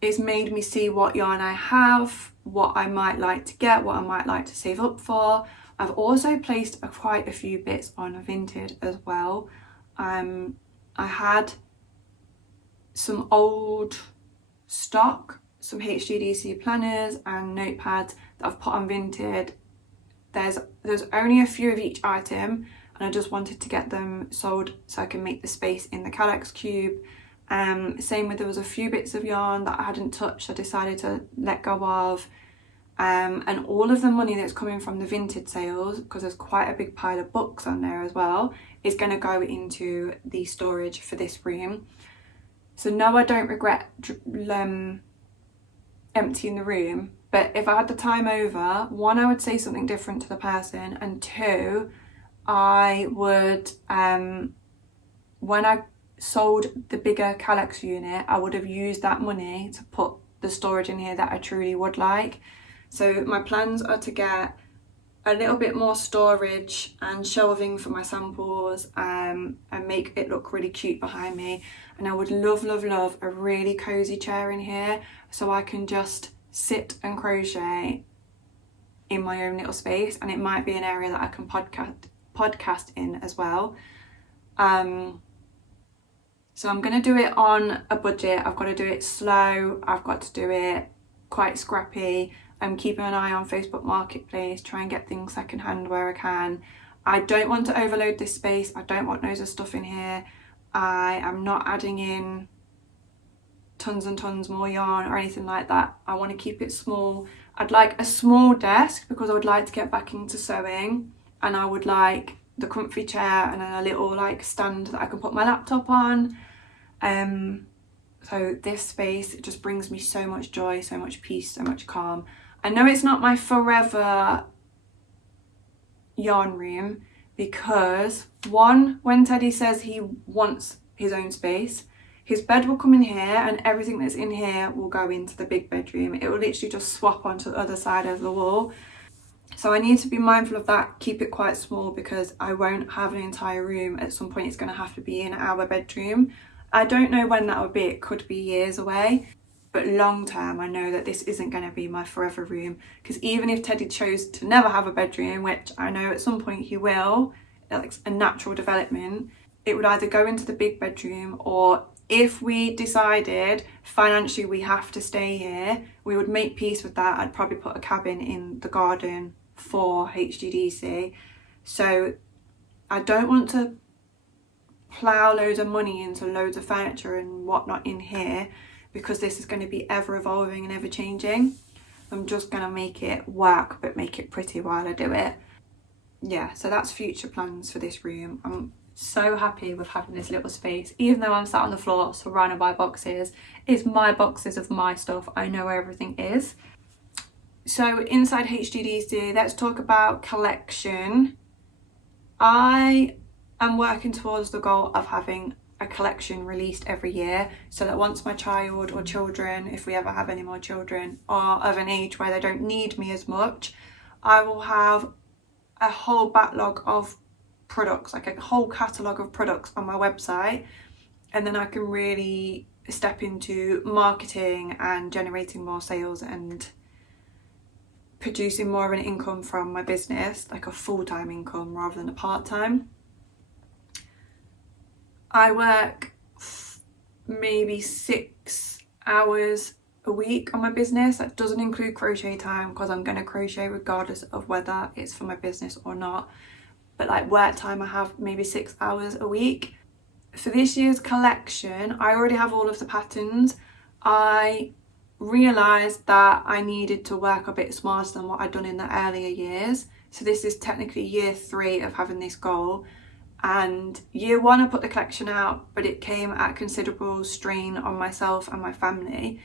it's made me see what yarn I have, what I might like to get, what I might like to save up for. I've also placed quite a few bits on Vinted as well. I had some old stock, some HGDC planners and notepads that I've put on Vinted. There's only a few of each item, and I just wanted to get them sold so I can make the space in the Kallax cube. Same with, there was a few bits of yarn that I hadn't touched, I decided to let go of. And all of the money that's coming from the vintage sales, because there's quite a big pile of books on there as well, is going to go into the storage for this room. So no, I don't regret emptying the room, but if I had the time over, one, I would say something different to the person, and two, I would, when I sold the bigger Kallax unit, I would have used that money to put the storage in here that I truly would like. So my plans are to get a little bit more storage and shelving for my samples, and make it look really cute behind me. And I would love a really cozy chair in here so I can just sit and crochet in my own little space, and it might be an area that I can podcast in as well. So I'm going to do it on a budget. I've got to do it slow, I've got to do it quite scrappy. I'm keeping an eye on Facebook Marketplace, try and get things secondhand where I can. I don't want to overload this space, I don't want loads of stuff in here. I am not adding in tons and tons more yarn or anything like that. I want to keep it small. I'd like a small desk because I would like to get back into sewing, and I would like the comfy chair and then a little like stand that I can put my laptop on. So this space, it just brings me so much joy, so much peace, so much calm. I know it's not my forever yarn room, because one, when Teddy says he wants his own space, his bed will come in here and everything that's in here will go into the big bedroom. It will literally just swap onto the other side of the wall. So I need to be mindful of that, keep it quite small, because I won't have an entire room. At some point it's going to have to be in our bedroom. I don't know when that will be, it could be years away, but long term I know that this isn't going to be my forever room, because even if Teddy chose to never have a bedroom, which I know at some point he will, like a natural development, it would either go into the big bedroom, or if we decided financially we have to stay here, we would make peace with that. I'd probably put a cabin in the garden for HGDC. So I don't want to plough loads of money into loads of furniture and whatnot in here, because this is going to be ever evolving and ever changing. I'm just going to make it work, but make it pretty while I do it. Yeah, so that's future plans for this room. I'm so happy with having this little space, even though I'm sat on the floor surrounded by boxes. It's my boxes of my stuff, I know where everything is. So inside HGDC, let's talk about collection. I am working towards the goal of having a collection released every year, so that once my child or children, if we ever have any more children, are of an age where they don't need me as much, I will have a whole backlog of products, like a whole catalogue of products on my website, and then I can really step into marketing and generating more sales and producing more of an income from my business, like a full-time income rather than a part-time. I work maybe 6 hours a week on my business. That doesn't include crochet time, because I'm going to crochet regardless of whether it's for my business or not. But like work time, I have maybe 6 hours a week. For this year's collection, I already have all of the patterns. I realised that I needed to work a bit smarter than what I'd done in the earlier years. So this is technically year 3 of having this goal. And year 1 I put the collection out, but it came at considerable strain on myself and my family.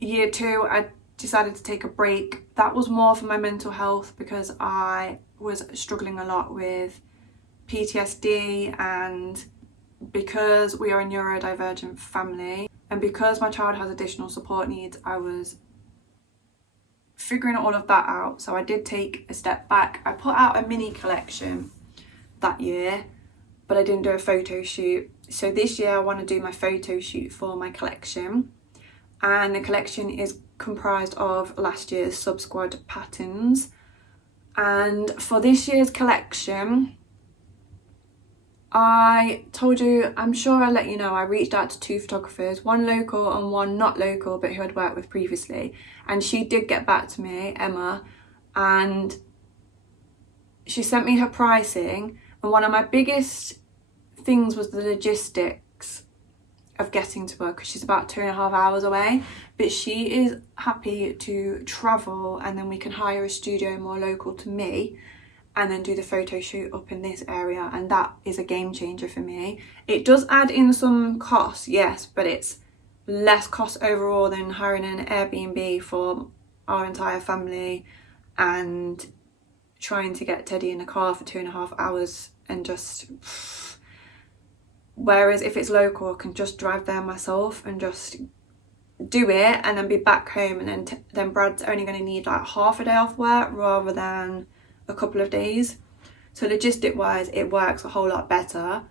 Year 2 I decided to take a break. That was more for my mental health, because I was struggling a lot with PTSD, and because we are a neurodivergent family and because my child has additional support needs, I was figuring all of that out. So I did take a step back. I put out a mini collection that year, but I didn't do a photo shoot. So this year I want to do my photo shoot for my collection, and the collection is comprised of last year's sub-squad patterns. And for this year's collection, I told you, I'm sure I'll let you know, I reached out to 2 photographers, one local and one not local, but who I'd worked with previously, and she did get back to me, Emma, and she sent me her pricing. And one of my biggest things was the logistics of getting to her, because she's about 2.5 hours away, but she is happy to travel, and then we can hire a studio more local to me and then do the photo shoot up in this area, and that is a game changer for me. It does add in some costs, yes, but it's less cost overall than hiring an Airbnb for our entire family and trying to get Teddy in a car for 2.5 hours and just... Whereas if it's local, I can just drive there myself and just do it and then be back home, and then Brad's only going to need like half a day off work rather than a couple of days. So logistic wise, it works a whole lot better.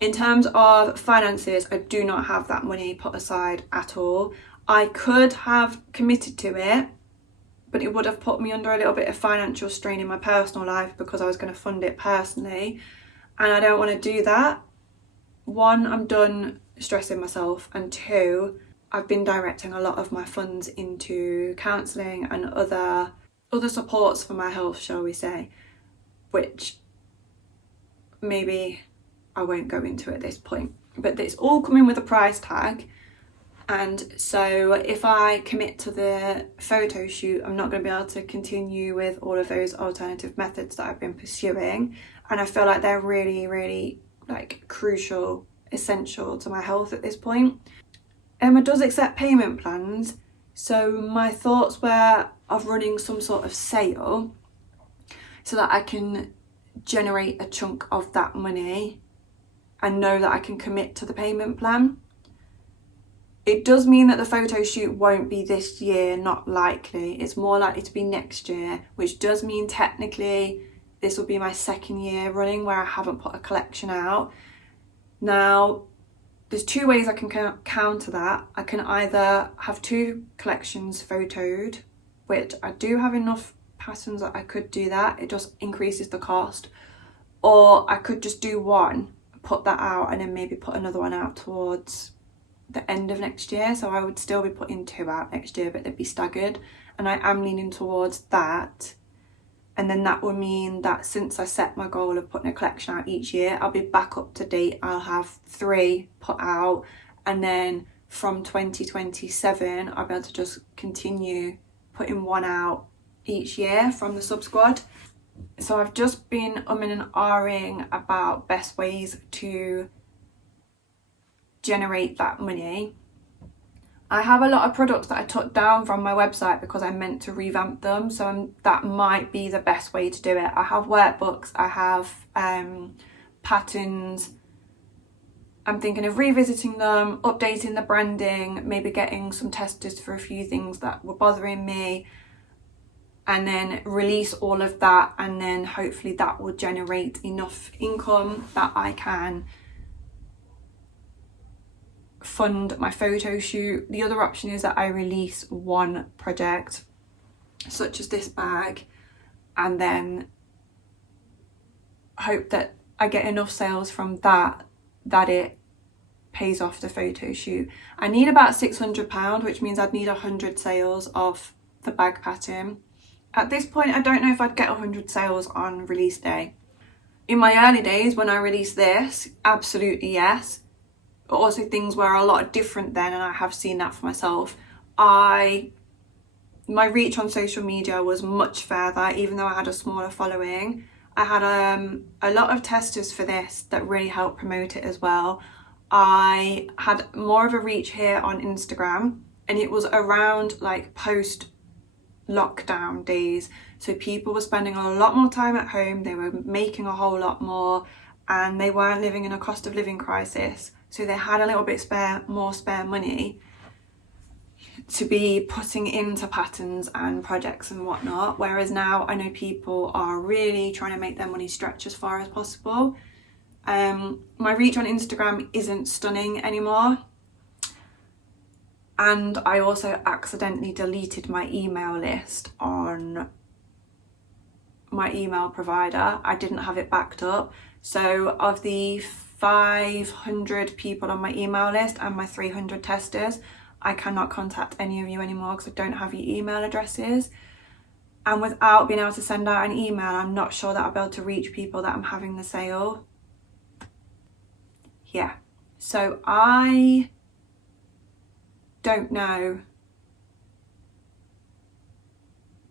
In terms of finances, I do not have that money put aside at all. I could have committed to it, but it would have put me under a little bit of financial strain in my personal life because I was going to fund it personally, and I don't want to do that. One, I'm done stressing myself, and two, I've been directing a lot of my funds into counselling and other supports for my health, shall we say, which maybe I won't go into at this point. But it's all coming with a price tag, and so if I commit to the photo shoot, I'm not going to be able to continue with all of those alternative methods that I've been pursuing, and I feel like they're really, really like crucial, essential to my health at this point. Emma does accept payment plans, so my thoughts were of running some sort of sale so that I can generate a chunk of that money and know that I can commit to the payment plan. It does mean that the photo shoot won't be this year, not likely. It's more likely to be next year, which does mean technically this will be my second year running where I haven't put a collection out. Now, there's two ways I can counter that. I can either have 2 collections photoed, which I do have enough patterns that I could do that. It just increases the cost. Or I could just do one, put that out, and then maybe put another one out towards the end of next year. So I would still be putting 2 out next year, but they'd be staggered. And I am leaning towards that. And then that will mean that since I set my goal of putting a collection out each year, I'll be back up to date. I'll have 3 put out, and then from 2027 I'll be able to just continue putting 1 out each year from the sub squad. So I've just been umming and ahhing about best ways to generate that money. I have a lot of products that I took down from my website because I meant to revamp them, so that might be the best way to do it. I have workbooks, I have patterns. I'm thinking of revisiting them, updating the branding, maybe getting some testers for a few things that were bothering me, and then release all of that, and then hopefully that will generate enough income that I can fund my photo shoot. The other option is that I release one project, such as this bag, and then hope that I get enough sales from that it pays off the photo shoot. I need about £600, which means I'd need 100 sales of the bag pattern. At this point, I don't know if I'd get 100 sales on release day. In my early days when I released this, absolutely yes. But also things were a lot different then, and I have seen that for myself. My reach on social media was much further, even though I had a smaller following. I had a lot of testers for this that really helped promote it as well. I had more of a reach here on Instagram, and it was around like post lockdown days, so people were spending a lot more time at home, they were making a whole lot more, and they weren't living in a cost of living crisis. So they had a little bit more spare money to be putting into patterns and projects and whatnot. Whereas now I know people are really trying to make their money stretch as far as possible. My reach on Instagram isn't stunning anymore. And I also accidentally deleted my email list on my email provider. I didn't have it backed up. So of the 500 people on my email list and my 300 testers, I cannot contact any of you anymore because I don't have your email addresses. and without being able to send out an email, I'm not sure that I'll be able to reach people that I'm having the sale. Yeah, so I don't know.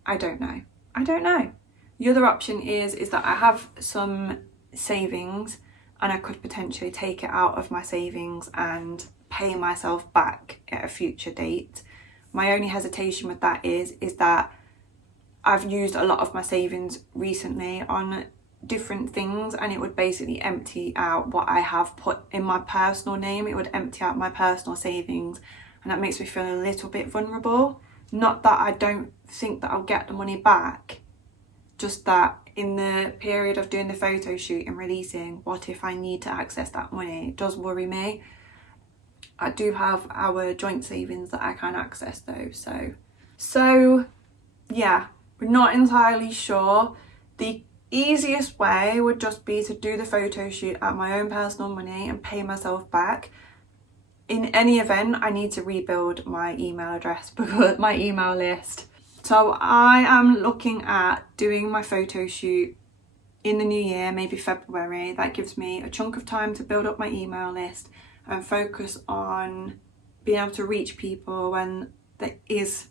I don't know. The other option is that I have some savings and I could potentially take it out of my savings and pay myself back at a future date. My only hesitation with that is that I've used a lot of my savings recently on different things, and it would basically empty out what I have put in my personal name. It would empty out my personal savings, and that makes me feel a little bit vulnerable. Not that I don't think that I'll get the money back, just that in the period of doing the photo shoot and releasing, what if I need to access that money? It does worry me. I do have our joint savings that I can access though, so yeah, we're not entirely sure. The easiest way would just be to do the photo shoot at my own personal money and pay myself back. In any event, I need to rebuild my email address, because my email list. So I am looking at doing my photo shoot in the new year, maybe February. That gives me a chunk of time to build up my email list and focus on being able to reach people when that is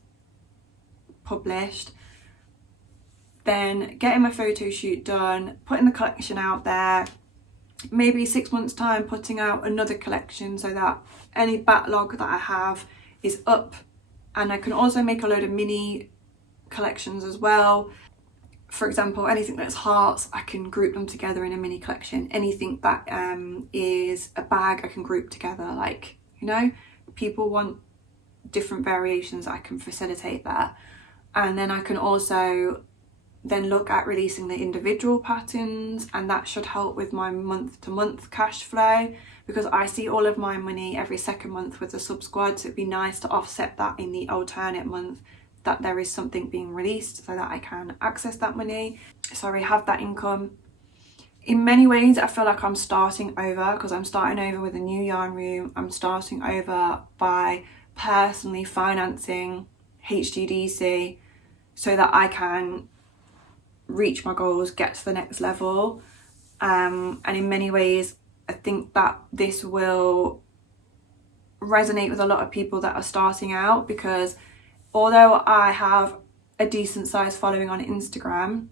published. Then getting my photo shoot done, putting the collection out there, maybe 6 months time putting out another collection so that any backlog that I have is up, and I can also make a load of mini collections as well. For example, anything that's hearts, I can group them together in a mini collection. Anything that is a bag, I can group together. Like, you know, people want different variations, I can facilitate that. And then I can also then look at releasing the individual patterns, and that should help with my month-to-month cash flow, because I see all of my money every second month with the sub squad, so it'd be nice to offset that in the alternate month that there is something being released so that I can access that money, have that income. In many ways I feel like I'm starting over, because I'm starting over with a new yarn room. I'm starting over by personally financing HGDC so that I can reach my goals, get to the next level, and in many ways I think that this will resonate with a lot of people that are starting out, because although I have a decent sized following on Instagram,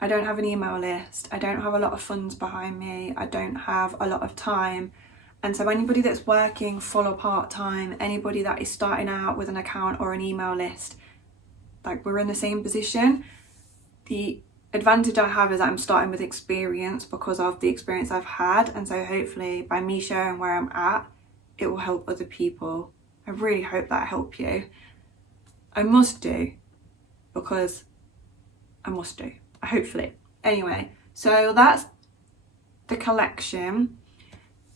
I don't have an email list, I don't have a lot of funds behind me, I don't have a lot of time. And so anybody that's working full or part-time, anybody that is starting out with an account or an email list, like, we're in the same position. The advantage I have is that I'm starting with experience because of the experience I've had, and so hopefully by me sharing where I'm at, it will help other people. I really hope that I help you. I must do, because I must do, hopefully. Anyway, so that's the collection.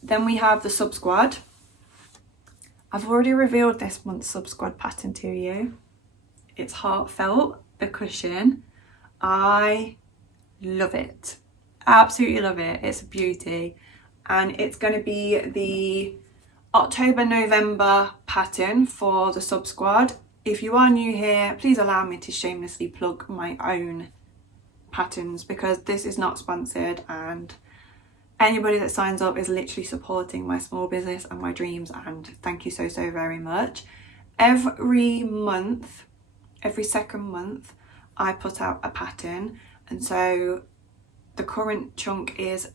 Then we have the sub squad. I've already revealed this month's sub squad pattern to you. It's heartfelt, the cushion. I love it, absolutely love it. It's a beauty, and it's going to be the October-November pattern for the sub squad. If you are new here, please allow me to shamelessly plug my own patterns, because this is not sponsored, and anybody that signs up is literally supporting my small business and my dreams, and thank you so very much. Every month, every second month, I put out a pattern, and so the current chunk is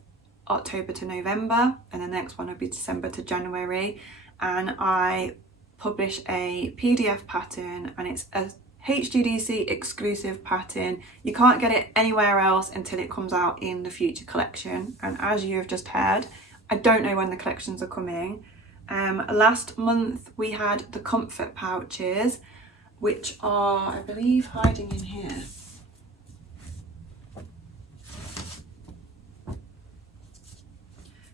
October to November, and the next one will be December to January, and I publish a PDF pattern, and it's a HGDC exclusive pattern. You can't get it anywhere else until it comes out in the future collection, and as you have just heard, I don't know when the collections are coming. Last month we had the comfort pouches, which are, I believe, hiding in here.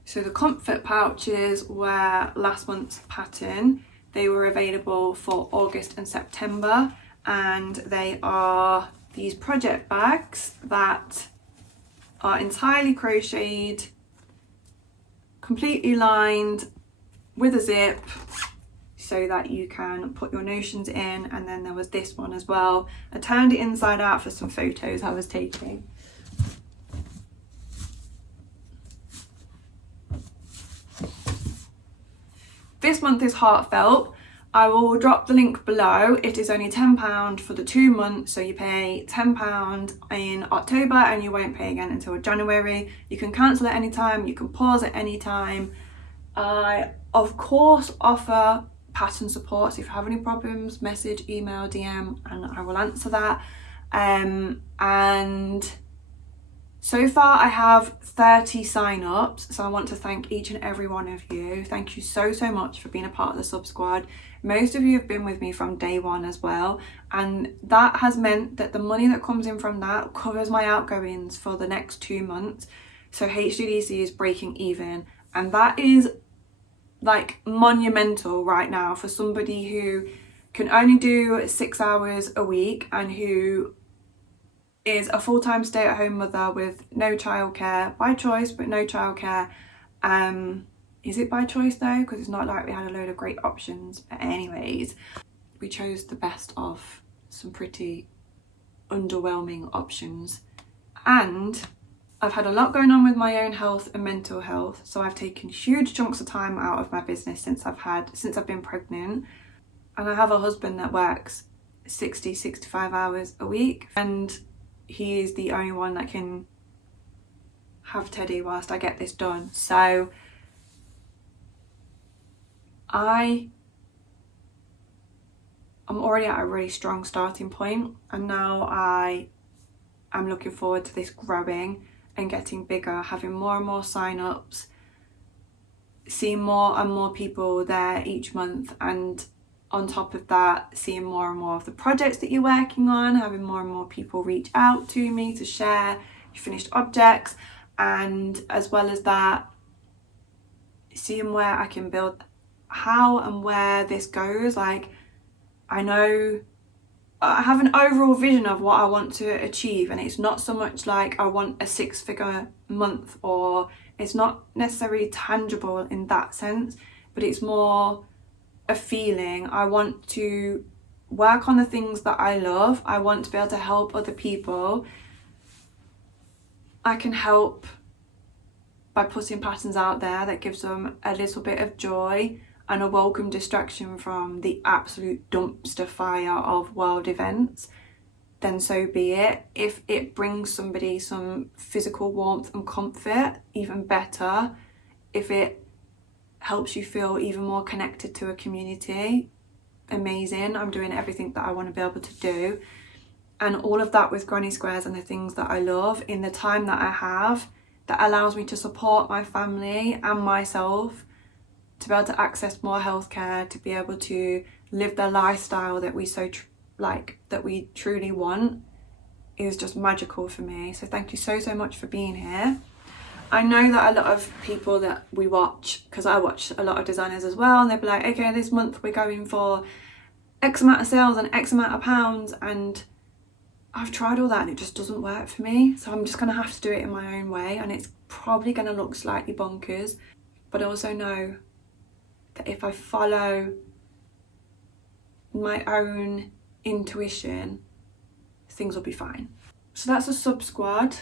So the comfort pouches were last month's pattern. They were available for August and September, and they are these project bags that are entirely crocheted, completely lined with a zip. so that you can put your notions in, and then there was this one as well. I turned it inside out for some photos I was taking. This month is heartfelt. I will drop the link below. It is only £10 for the 2 months, so you pay £10 in October and you won't pay again until January. You can cancel at any time, you can pause at any time. I of course offer pattern support, so if you have any problems, message, email, DM, and I will answer that. And so far I have 30 sign-ups, so I want to thank each and every one of you. Thank you so much for being a part of the sub squad. Most of you have been with me from day one as well, and that has meant that the money that comes in from that covers my outgoings for the next 2 months. So HGDC is breaking even, and that is like monumental right now for somebody who can only do 6 hours a week and who is a full-time stay-at-home mother with no childcare, by choice but no childcare. Is it by choice though? Because it's not like we had a load of great options. But anyways, we chose the best of some pretty underwhelming options. And I've had a lot going on with my own health and mental health, so I've taken huge chunks of time out of my business since I've been pregnant. And I have a husband that works 65 hours a week, and he is the only one that can have Teddy whilst I get this done. So I'm already at a really strong starting point, and now I'm looking forward to this growing and getting bigger, having more and more sign-ups, seeing more and more people there each month, and on top of that, seeing more and more of the projects that you're working on, having more and more people reach out to me to share your finished objects, and as well as that, seeing where I can build, how and where this goes. Like, I know I have an overall vision of what I want to achieve, and it's not so much like I want a 6-figure month, or it's not necessarily tangible in that sense, but it's more a feeling. I want to work on the things that I love. I want to be able to help other people. I can help by putting patterns out there that gives them a little bit of joy and a welcome distraction from the absolute dumpster fire of world events. Then so be it. If it brings somebody some physical warmth and comfort, even better. If it helps you feel even more connected to a community, amazing. I'm doing everything that I want to be able to do, and all of that with granny squares and the things that I love in the time that I have, that allows me to support my family and myself, to be able to access more healthcare, to be able to live the lifestyle that we that we truly want, is just magical for me. So thank you so much for being here. I know that a lot of people that we watch, because I watch a lot of designers as well, and they'll be like, okay, this month we're going for X amount of sales and X amount of pounds, and I've tried all that and it just doesn't work for me. So I'm just going to have to do it in my own way, and it's probably going to look slightly bonkers, but I also know that if I follow my own intuition, things will be fine. So that's a sub squad.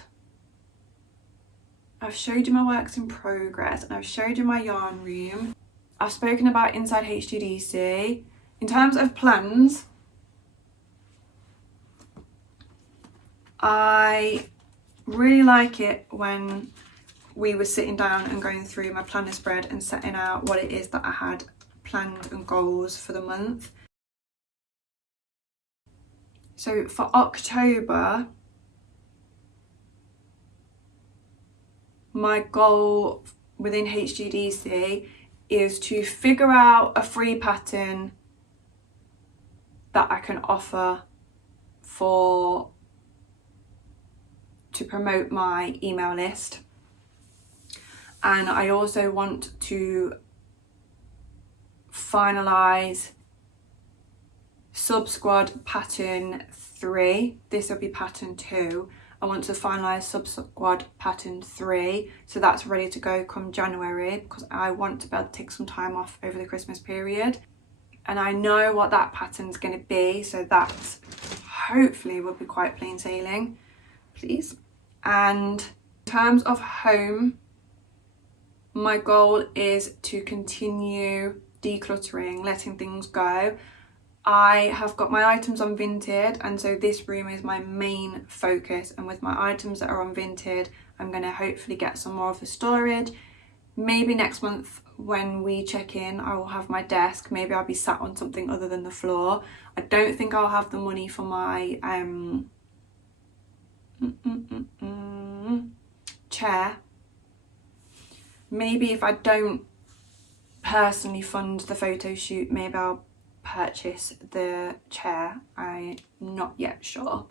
I've showed you my works in progress, and I've showed you my yarn room. I've spoken about Inside HGDC. In terms of plans, I really like it when we were sitting down and going through my planner spread and setting out what it is that I had planned and goals for the month. So for October, my goal within HGDC is to figure out a free pattern that I can offer to promote my email list. And I also want to finalise sub squad pattern 3. This will be pattern 2. I want to finalise sub squad pattern 3, so that's ready to go come January, because I want to be able to take some time off over the Christmas period. and I know what that pattern's going to be, so that hopefully will be quite plain sailing, please. And in terms of home, my goal is to continue decluttering, letting things go. I have got my items on Vinted, and so this room is my main focus, and with my items that are on Vinted, I'm going to hopefully get some more of the storage. Maybe next month when we check in, I will have my desk. Maybe I'll be sat on something other than the floor. I don't think I'll have the money for my chair. Maybe if I don't personally fund the photo shoot, maybe I'll purchase the chair. I'm not yet sure.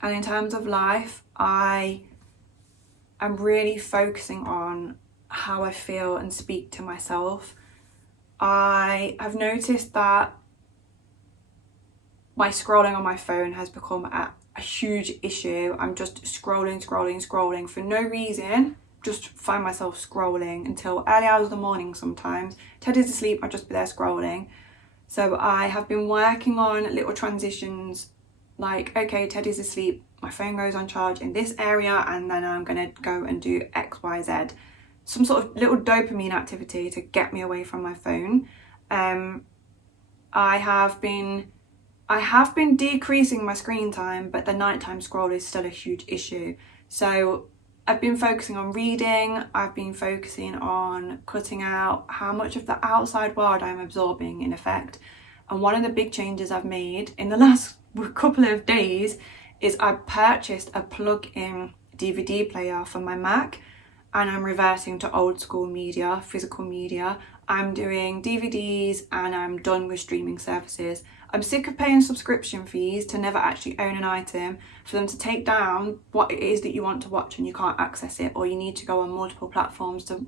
And in terms of life, I am really focusing on how I feel and speak to myself. I have noticed that my scrolling on my phone has become a huge issue. I'm just scrolling for no reason. Just find myself scrolling until early hours of the morning sometimes. Teddy's asleep, I'll just be there scrolling. So I have been working on little transitions, like, okay, Teddy's asleep, my phone goes on charge in this area, and then I'm gonna go and do X, Y, Z. Some sort of little dopamine activity to get me away from my phone. I have been decreasing my screen time, but the nighttime scroll is still a huge issue. So I've been focusing on reading, I've been focusing on cutting out how much of the outside world I'm absorbing, in effect. And one of the big changes I've made in the last couple of days is I purchased a plug-in DVD player for my Mac, and I'm reverting to old school media, physical media. I'm doing DVDs and I'm done with streaming services. I'm sick of paying subscription fees to never actually own an item, for them to take down what it is that you want to watch and you can't access it, or you need to go on multiple platforms to...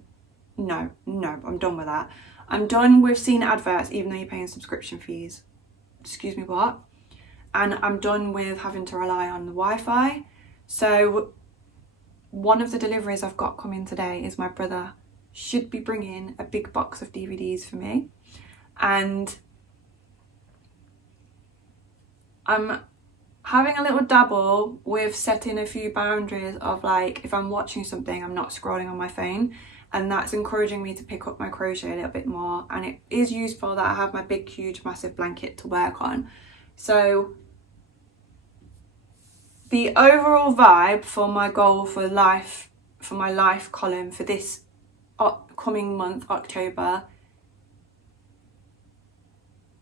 No, I'm done with that. I'm done with seeing adverts even though you're paying subscription fees. Excuse me, what? And I'm done with having to rely on the Wi-Fi. So one of the deliveries I've got coming today is my brother should be bringing a big box of DVDs for me. And I'm having a little dabble with setting a few boundaries of, like, if I'm watching something, I'm not scrolling on my phone, and that's encouraging me to pick up my crochet a little bit more. And it is useful that I have my big, huge, massive blanket to work on. So the overall vibe for my goal for life, for my life column for this upcoming month, October,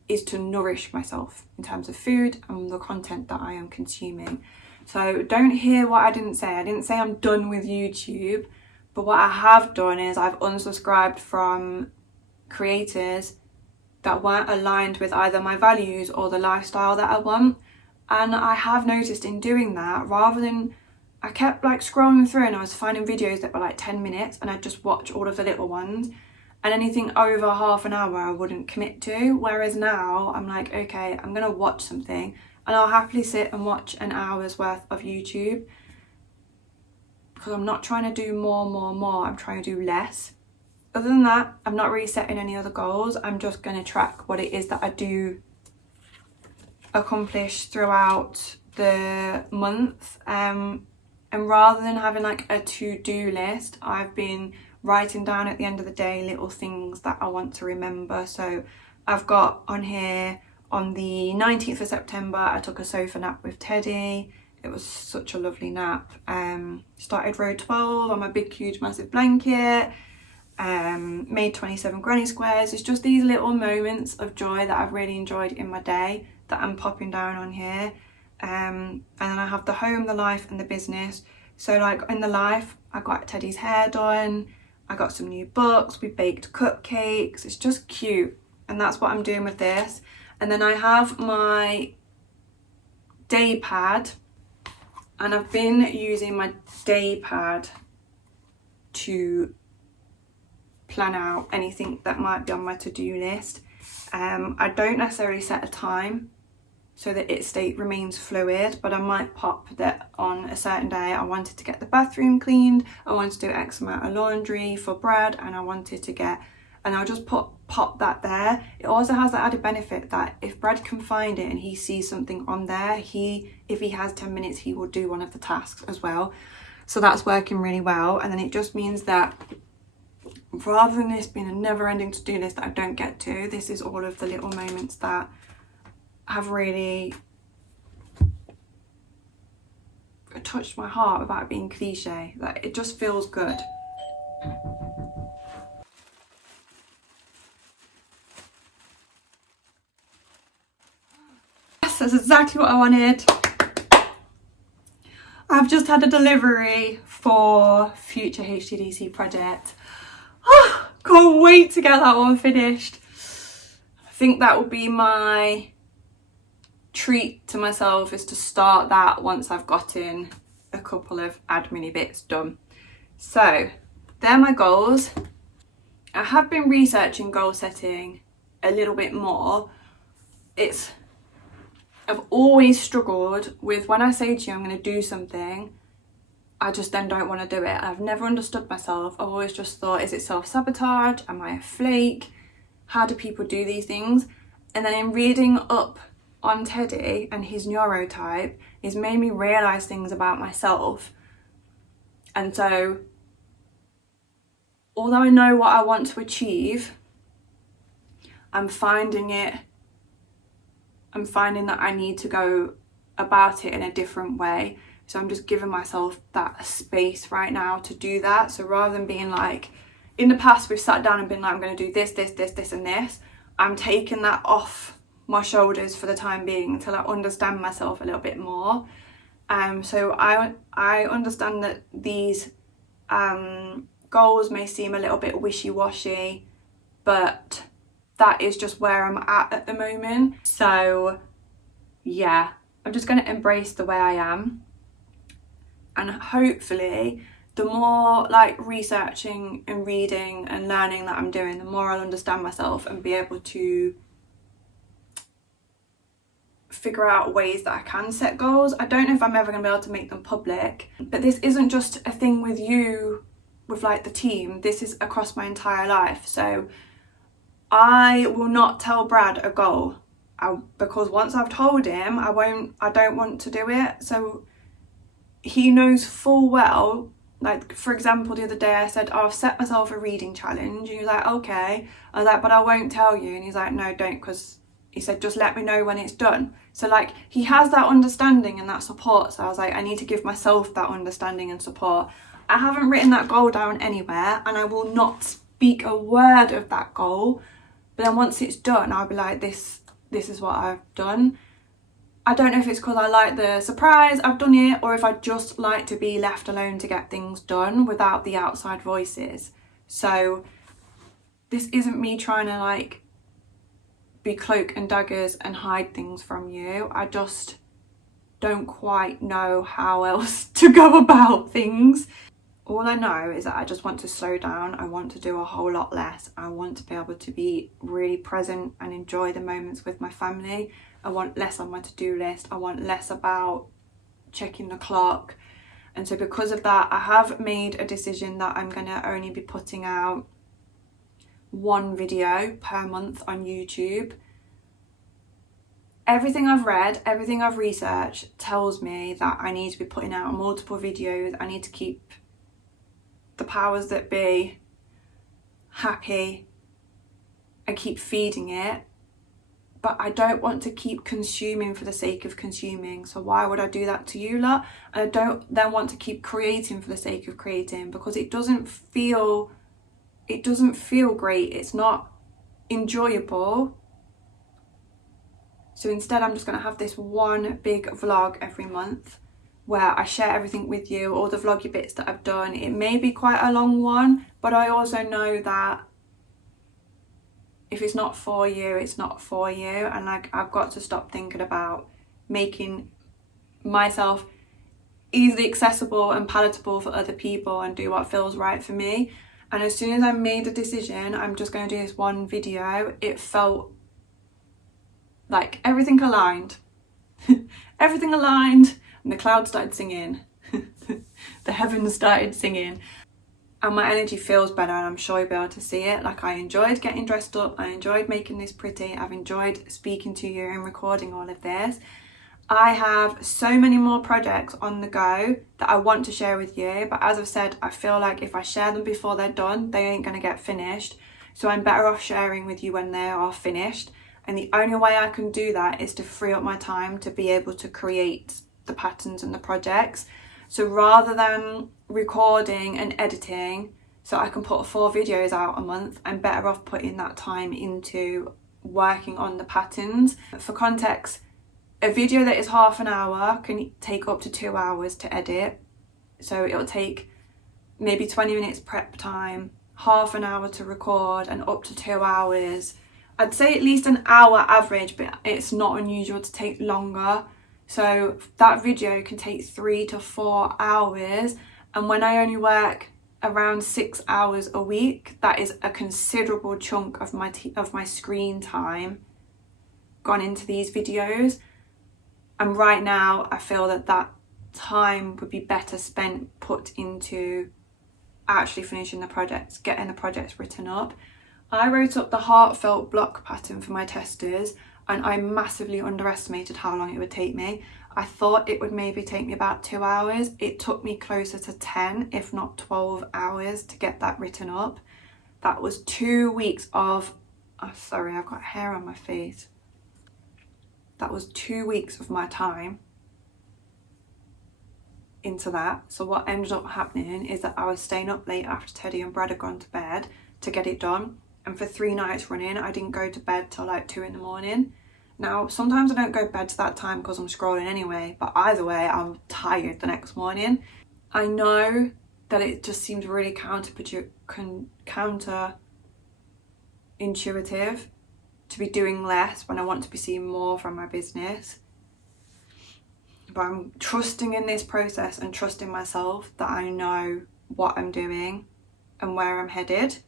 is to nourish myself in terms of food and the content that I am consuming. So don't hear what I didn't say. I didn't say I'm done with YouTube, but what I have done is I've unsubscribed from creators that weren't aligned with either my values or the lifestyle that I want. And I have noticed in doing that, rather than, I kept like scrolling through and I was finding videos that were like 10 minutes and I'd just watch all of the little ones, and anything over half an hour I wouldn't commit to. Whereas now I'm like, okay, I'm gonna watch something, and I'll happily sit and watch an hour's worth of YouTube, because I'm not trying to do more, I'm trying to do less. Other than that, I'm not really setting any other goals. I'm just gonna track what it is that I do accomplish throughout the month, and rather than having like a to-do list, I've been writing down at the end of the day little things that I want to remember. So I've got on here, on the 19th of September, I took a sofa nap with Teddy. It was such a lovely nap. Started row 12 on my big, huge, massive blanket. Made 27 granny squares. It's just these little moments of joy that I've really enjoyed in my day that I'm popping down on here. And then I have the home, the life and the business. So like in the life, I got Teddy's hair done, I got some new books, we baked cupcakes. It's just cute, and that's what I'm doing with this. And then I have my day pad, and I've been using my day pad to plan out anything that might be on my to-do list. I don't necessarily set a time so that it remains fluid, but I might pop that on a certain day. I wanted to get the bathroom cleaned, I wanted to do X amount of laundry for Brad, and I wanted to get and I'll just pop that there. It also has the added benefit that if Brad can find it and he sees something on there, if he has 10 minutes, he will do one of the tasks as well. So that's working really well. And then it just means that rather than this being a never-ending to-do list that I don't get to, this is all of the little moments that have really touched my heart without being cliche. Like, it just feels good. Yes, that's exactly what I wanted. I've just had a delivery for future HGDC project. Oh, can't wait to get that one finished. I think that will be my treat to myself, is to start that once I've gotten a couple of admin bits done. So they're my goals. I have been researching goal setting a little bit more. I've always struggled with, when I say to you I'm going to do something, I just then don't want to do it. I've never understood myself. I've always just thought, is it self-sabotage? Am I a flake? How do people do these things? And then in reading up on Teddy and his neurotype, it's made me realise things about myself. And so, although I know what I want to achieve, I'm finding that I need to go about it in a different way. So I'm just giving myself that space right now to do that. So rather than being like, in the past we've sat down and been like, I'm going to do this, this, this, this and this, I'm taking that off my shoulders for the time being until I understand myself a little bit more. So I understand that these goals may seem a little bit wishy-washy, but that is just where I'm at the moment. So yeah, I'm just going to embrace the way I am. And hopefully the more like researching and reading and learning that I'm doing, the more I'll understand myself and be able to figure out ways that I can set goals. I don't know if I'm ever going to be able to make them public, but this isn't just a thing with you, with like the team. This is across my entire life. So I will not tell Brad a goal because once I've told him, I don't want to do it. So he knows full well, like for example, the other day I said, oh, I've set myself a reading challenge. And he was like, okay. I was like, but I won't tell you. And he's like, no, don't, because he said, just let me know when it's done. So like, he has that understanding and that support. So I was like, I need to give myself that understanding and support. I haven't written that goal down anywhere, and I will not speak a word of that goal. But then once it's done, I'll be like, this is what I've done. I don't know if it's because I like the surprise I've done it, or if I just like to be left alone to get things done without the outside voices. So this isn't me trying to like be cloak and daggers and hide things from you. I just don't quite know how else to go about things. All I know is that I just want to slow down. I want to do a whole lot less. I want to be able to be really present and enjoy the moments with my family. I want less on my to-do list. I want less about checking the clock. And so because of that, I have made a decision that I'm going to only be putting out one video per month on YouTube. Everything I've read, everything I've researched tells me that I need to be putting out multiple videos. I need to keep the powers that be happy and keep feeding it, but I don't want to keep consuming for the sake of consuming. So why would I do that to you lot? And I don't then want to keep creating for the sake of creating, because it doesn't feel great. It's not enjoyable. So instead I'm just going to have this one big vlog every month where I share everything with you, all the vloggy bits that I've done. It may be quite a long one, but I also know that if it's not for you, it's not for you. And like, I've got to stop thinking about making myself easily accessible and palatable for other people and do what feels right for me. And as soon as I made the decision, I'm just going to do this one video, it felt like everything aligned. Everything aligned. And the clouds started singing, the heavens started singing. and my energy feels better, and I'm sure you'll be able to see it. Like, I enjoyed getting dressed up, I enjoyed making this pretty, I've enjoyed speaking to you and recording all of this. I have so many more projects on the go that I want to share with you, but as I've said, I feel like if I share them before they're done, they ain't going to get finished. So I'm better off sharing with you when they are finished, and the only way I can do that is to free up my time to be able to create the patterns and the projects. So rather than recording and editing so I can put 4 videos out a month, I'm better off putting that time into working on the patterns. For context, a video that is half an hour can take up to 2 hours to edit. So it'll take maybe 20 minutes prep time, half an hour to record, and up to 2 hours. I'd say at least an hour average, but it's not unusual to take longer. So that video can take 3 to 4 hours, and when I only work around 6 hours a week, that is a considerable chunk of my screen time gone into these videos. And right now I feel that that time would be better spent put into actually finishing the projects, getting the projects written up. I wrote up the heartfelt block pattern for my testers, and I massively underestimated how long it would take me. I thought it would maybe take me about 2 hours. It took me closer to 10, if not 12 hours to get that written up. That was 2 weeks of, oh, sorry, I've got hair on my face. That was 2 weeks of my time into that. So what ended up happening is that I was staying up late after Teddy and Brad had gone to bed to get it done. And for 3 nights running, I didn't go to bed till like 2 in the morning. Now, sometimes I don't go to bed to that time because I'm scrolling anyway, but either way, I'm tired the next morning. I know that it just seems really counterintuitive to be doing less when I want to be seeing more from my business. But I'm trusting in this process and trusting myself that I know what I'm doing and where I'm headed.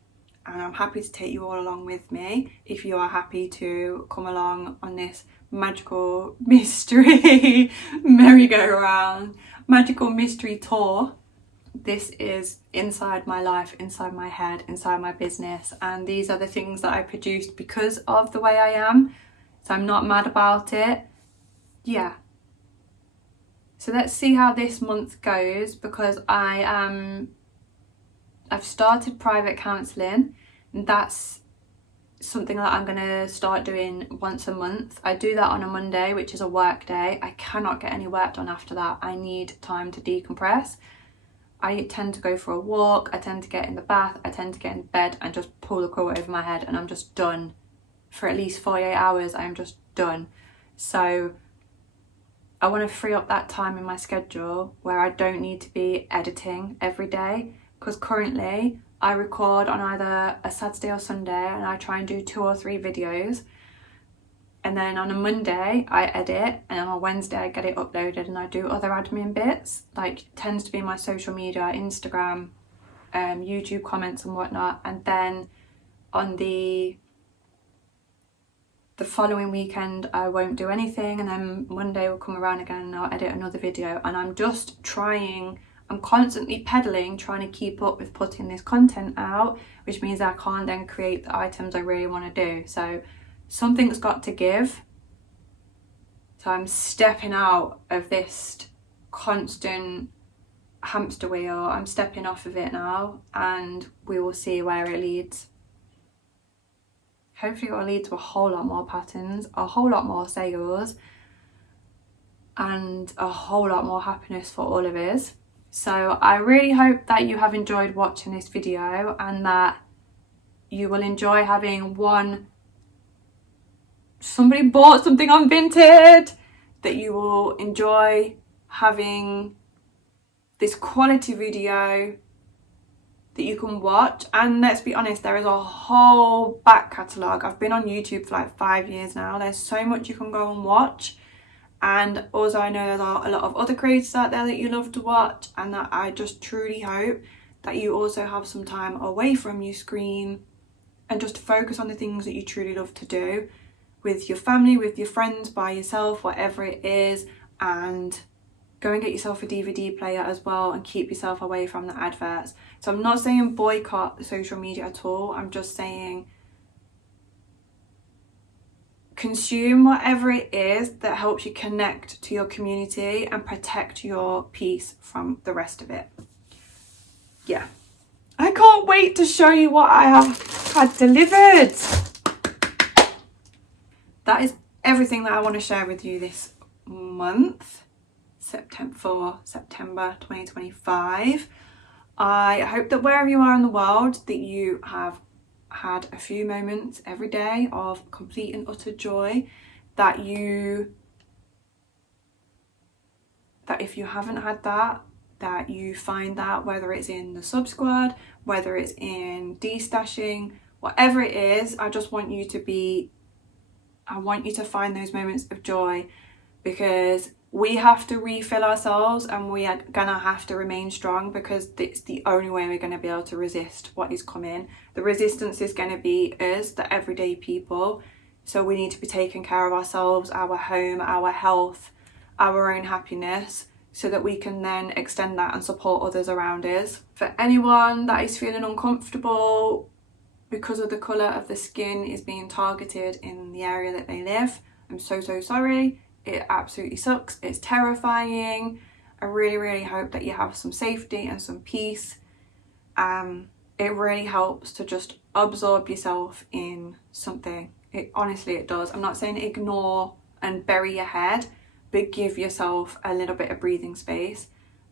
And I'm happy to take you all along with me if you are happy to come along on this magical mystery merry-go-round, magical mystery tour. This is inside my life, inside my head, inside my business, and these are the things that I produced because of the way I am. So I'm not mad about it. Yeah. So let's see how this month goes, because I've started private counselling, and that's something that I'm going to start doing once a month. I do that on a Monday, which is a work day. I cannot get any work done after that. I need time to decompress. I tend to go for a walk, I tend to get in the bath, I tend to get in bed and just pull the quilt over my head, and I'm just done. For at least 48 hours, I'm just done. So I want to free up that time in my schedule where I don't need to be editing every day, because currently I record on either a Saturday or Sunday, and I try and do 2 or 3 videos, and then on a Monday I edit, and on a Wednesday I get it uploaded, and I do other admin bits, like tends to be my social media, Instagram, YouTube comments and whatnot. And then on the following weekend I won't do anything, and then Monday will come around again and I'll edit another video. And I'm constantly pedaling, trying to keep up with putting this content out, which means I can't then create the items I really want to do. So something's got to give. So I'm stepping out of this constant hamster wheel. I'm stepping off of it now, and we will see where it leads. Hopefully it will lead to a whole lot more patterns, a whole lot more sales, and a whole lot more happiness for all of us. So I really hope that you have enjoyed watching this video, and that you will enjoy having somebody bought something on Vinted, that you will enjoy having this quality video that you can watch. And let's be honest, there is a whole back catalogue. I've been on YouTube for like 5 years now. There's so much you can go and watch. And also I know there are a lot of other creators out there that you love to watch, and that I just truly hope that you also have some time away from your screen and just focus on the things that you truly love to do with your family, with your friends, by yourself, whatever it is, and go and get yourself a DVD player as well and keep yourself away from the adverts. So I'm not saying boycott social media at all. I'm just saying consume whatever it is that helps you connect to your community and protect your peace from the rest of it. Yeah. I can't wait to show you what I have had delivered. That is everything that I want to share with you this month, September 2025. I hope that wherever you are in the world that you have had a few moments every day of complete and utter joy, that if you haven't had that you find that, whether it's in the sub squad, whether it's in destashing, whatever it is. I want you to find those moments of joy, because we have to refill ourselves and we are gonna have to remain strong, because it's the only way we're gonna be able to resist what is coming. The resistance is gonna be us, the everyday people. So we need to be taking care of ourselves, our home, our health, our own happiness, so that we can then extend that and support others around us. For anyone that is feeling uncomfortable because of the colour of the skin is being targeted in the area that they live, I'm so sorry. It absolutely sucks. It's terrifying. I really hope that you have some safety and some peace. It really helps to just absorb yourself in something. Honestly, it does. I'm not saying ignore and bury your head, but give yourself a little bit of breathing space.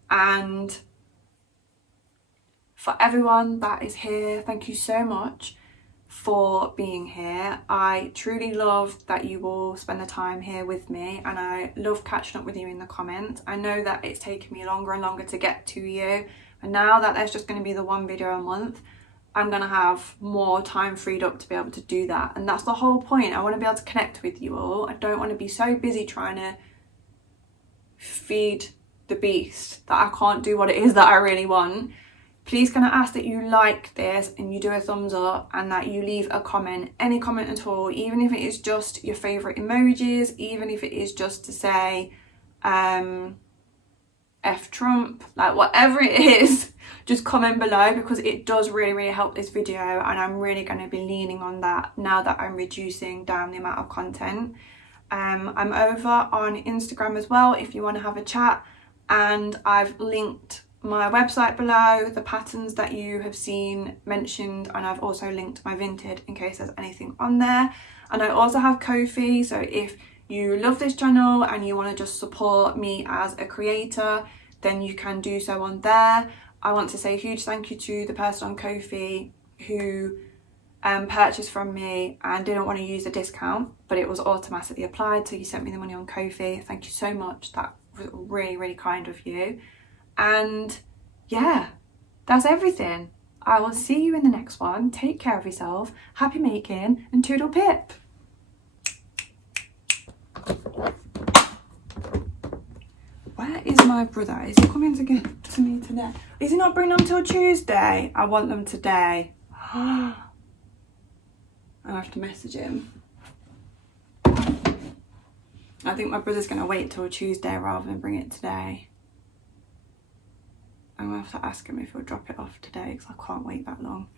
And for everyone that is here, thank you so much for being here. I truly love that you all spend the time here with me, and I love catching up with you in the comments. I know that it's taken me longer and longer to get to you, and now that there's just going to be the one video a month, I'm going to have more time freed up to be able to do that. And that's the whole point. I want to be able to connect with you all. I don't want to be so busy trying to feed the beast that I can't do what it is that I really want. Please can I ask that you like this and you do a thumbs up, and that you leave a comment, any comment at all, even if it is just your favourite emojis, even if it is just to say F Trump, like whatever it is, just comment below, because it does really help this video, and I'm really going to be leaning on that now that I'm reducing down the amount of content. I'm over on Instagram as well if you want to have a chat, and I've linked my website below, the patterns that you have seen mentioned, and I've also linked my Vinted in case there's anything on there. And I also have Ko-fi, so if you love this channel and you want to just support me as a creator, then you can do so on there. I want to say a huge thank you to the person on Ko-fi who purchased from me and didn't want to use a discount, but it was automatically applied, so you sent me the money on Ko-fi. Thank you so much. That was really kind of you. And yeah, that's everything. I will see you in the next one. Take care of yourself. Happy making, and toodle pip. Where is my brother? Is he coming to get to me today? Is he not bringing them till Tuesday? I want them today. I have to message him. I think my brother's going to wait till Tuesday rather than bring it today. I'm going to have to ask him if he'll drop it off today, because I can't wait that long.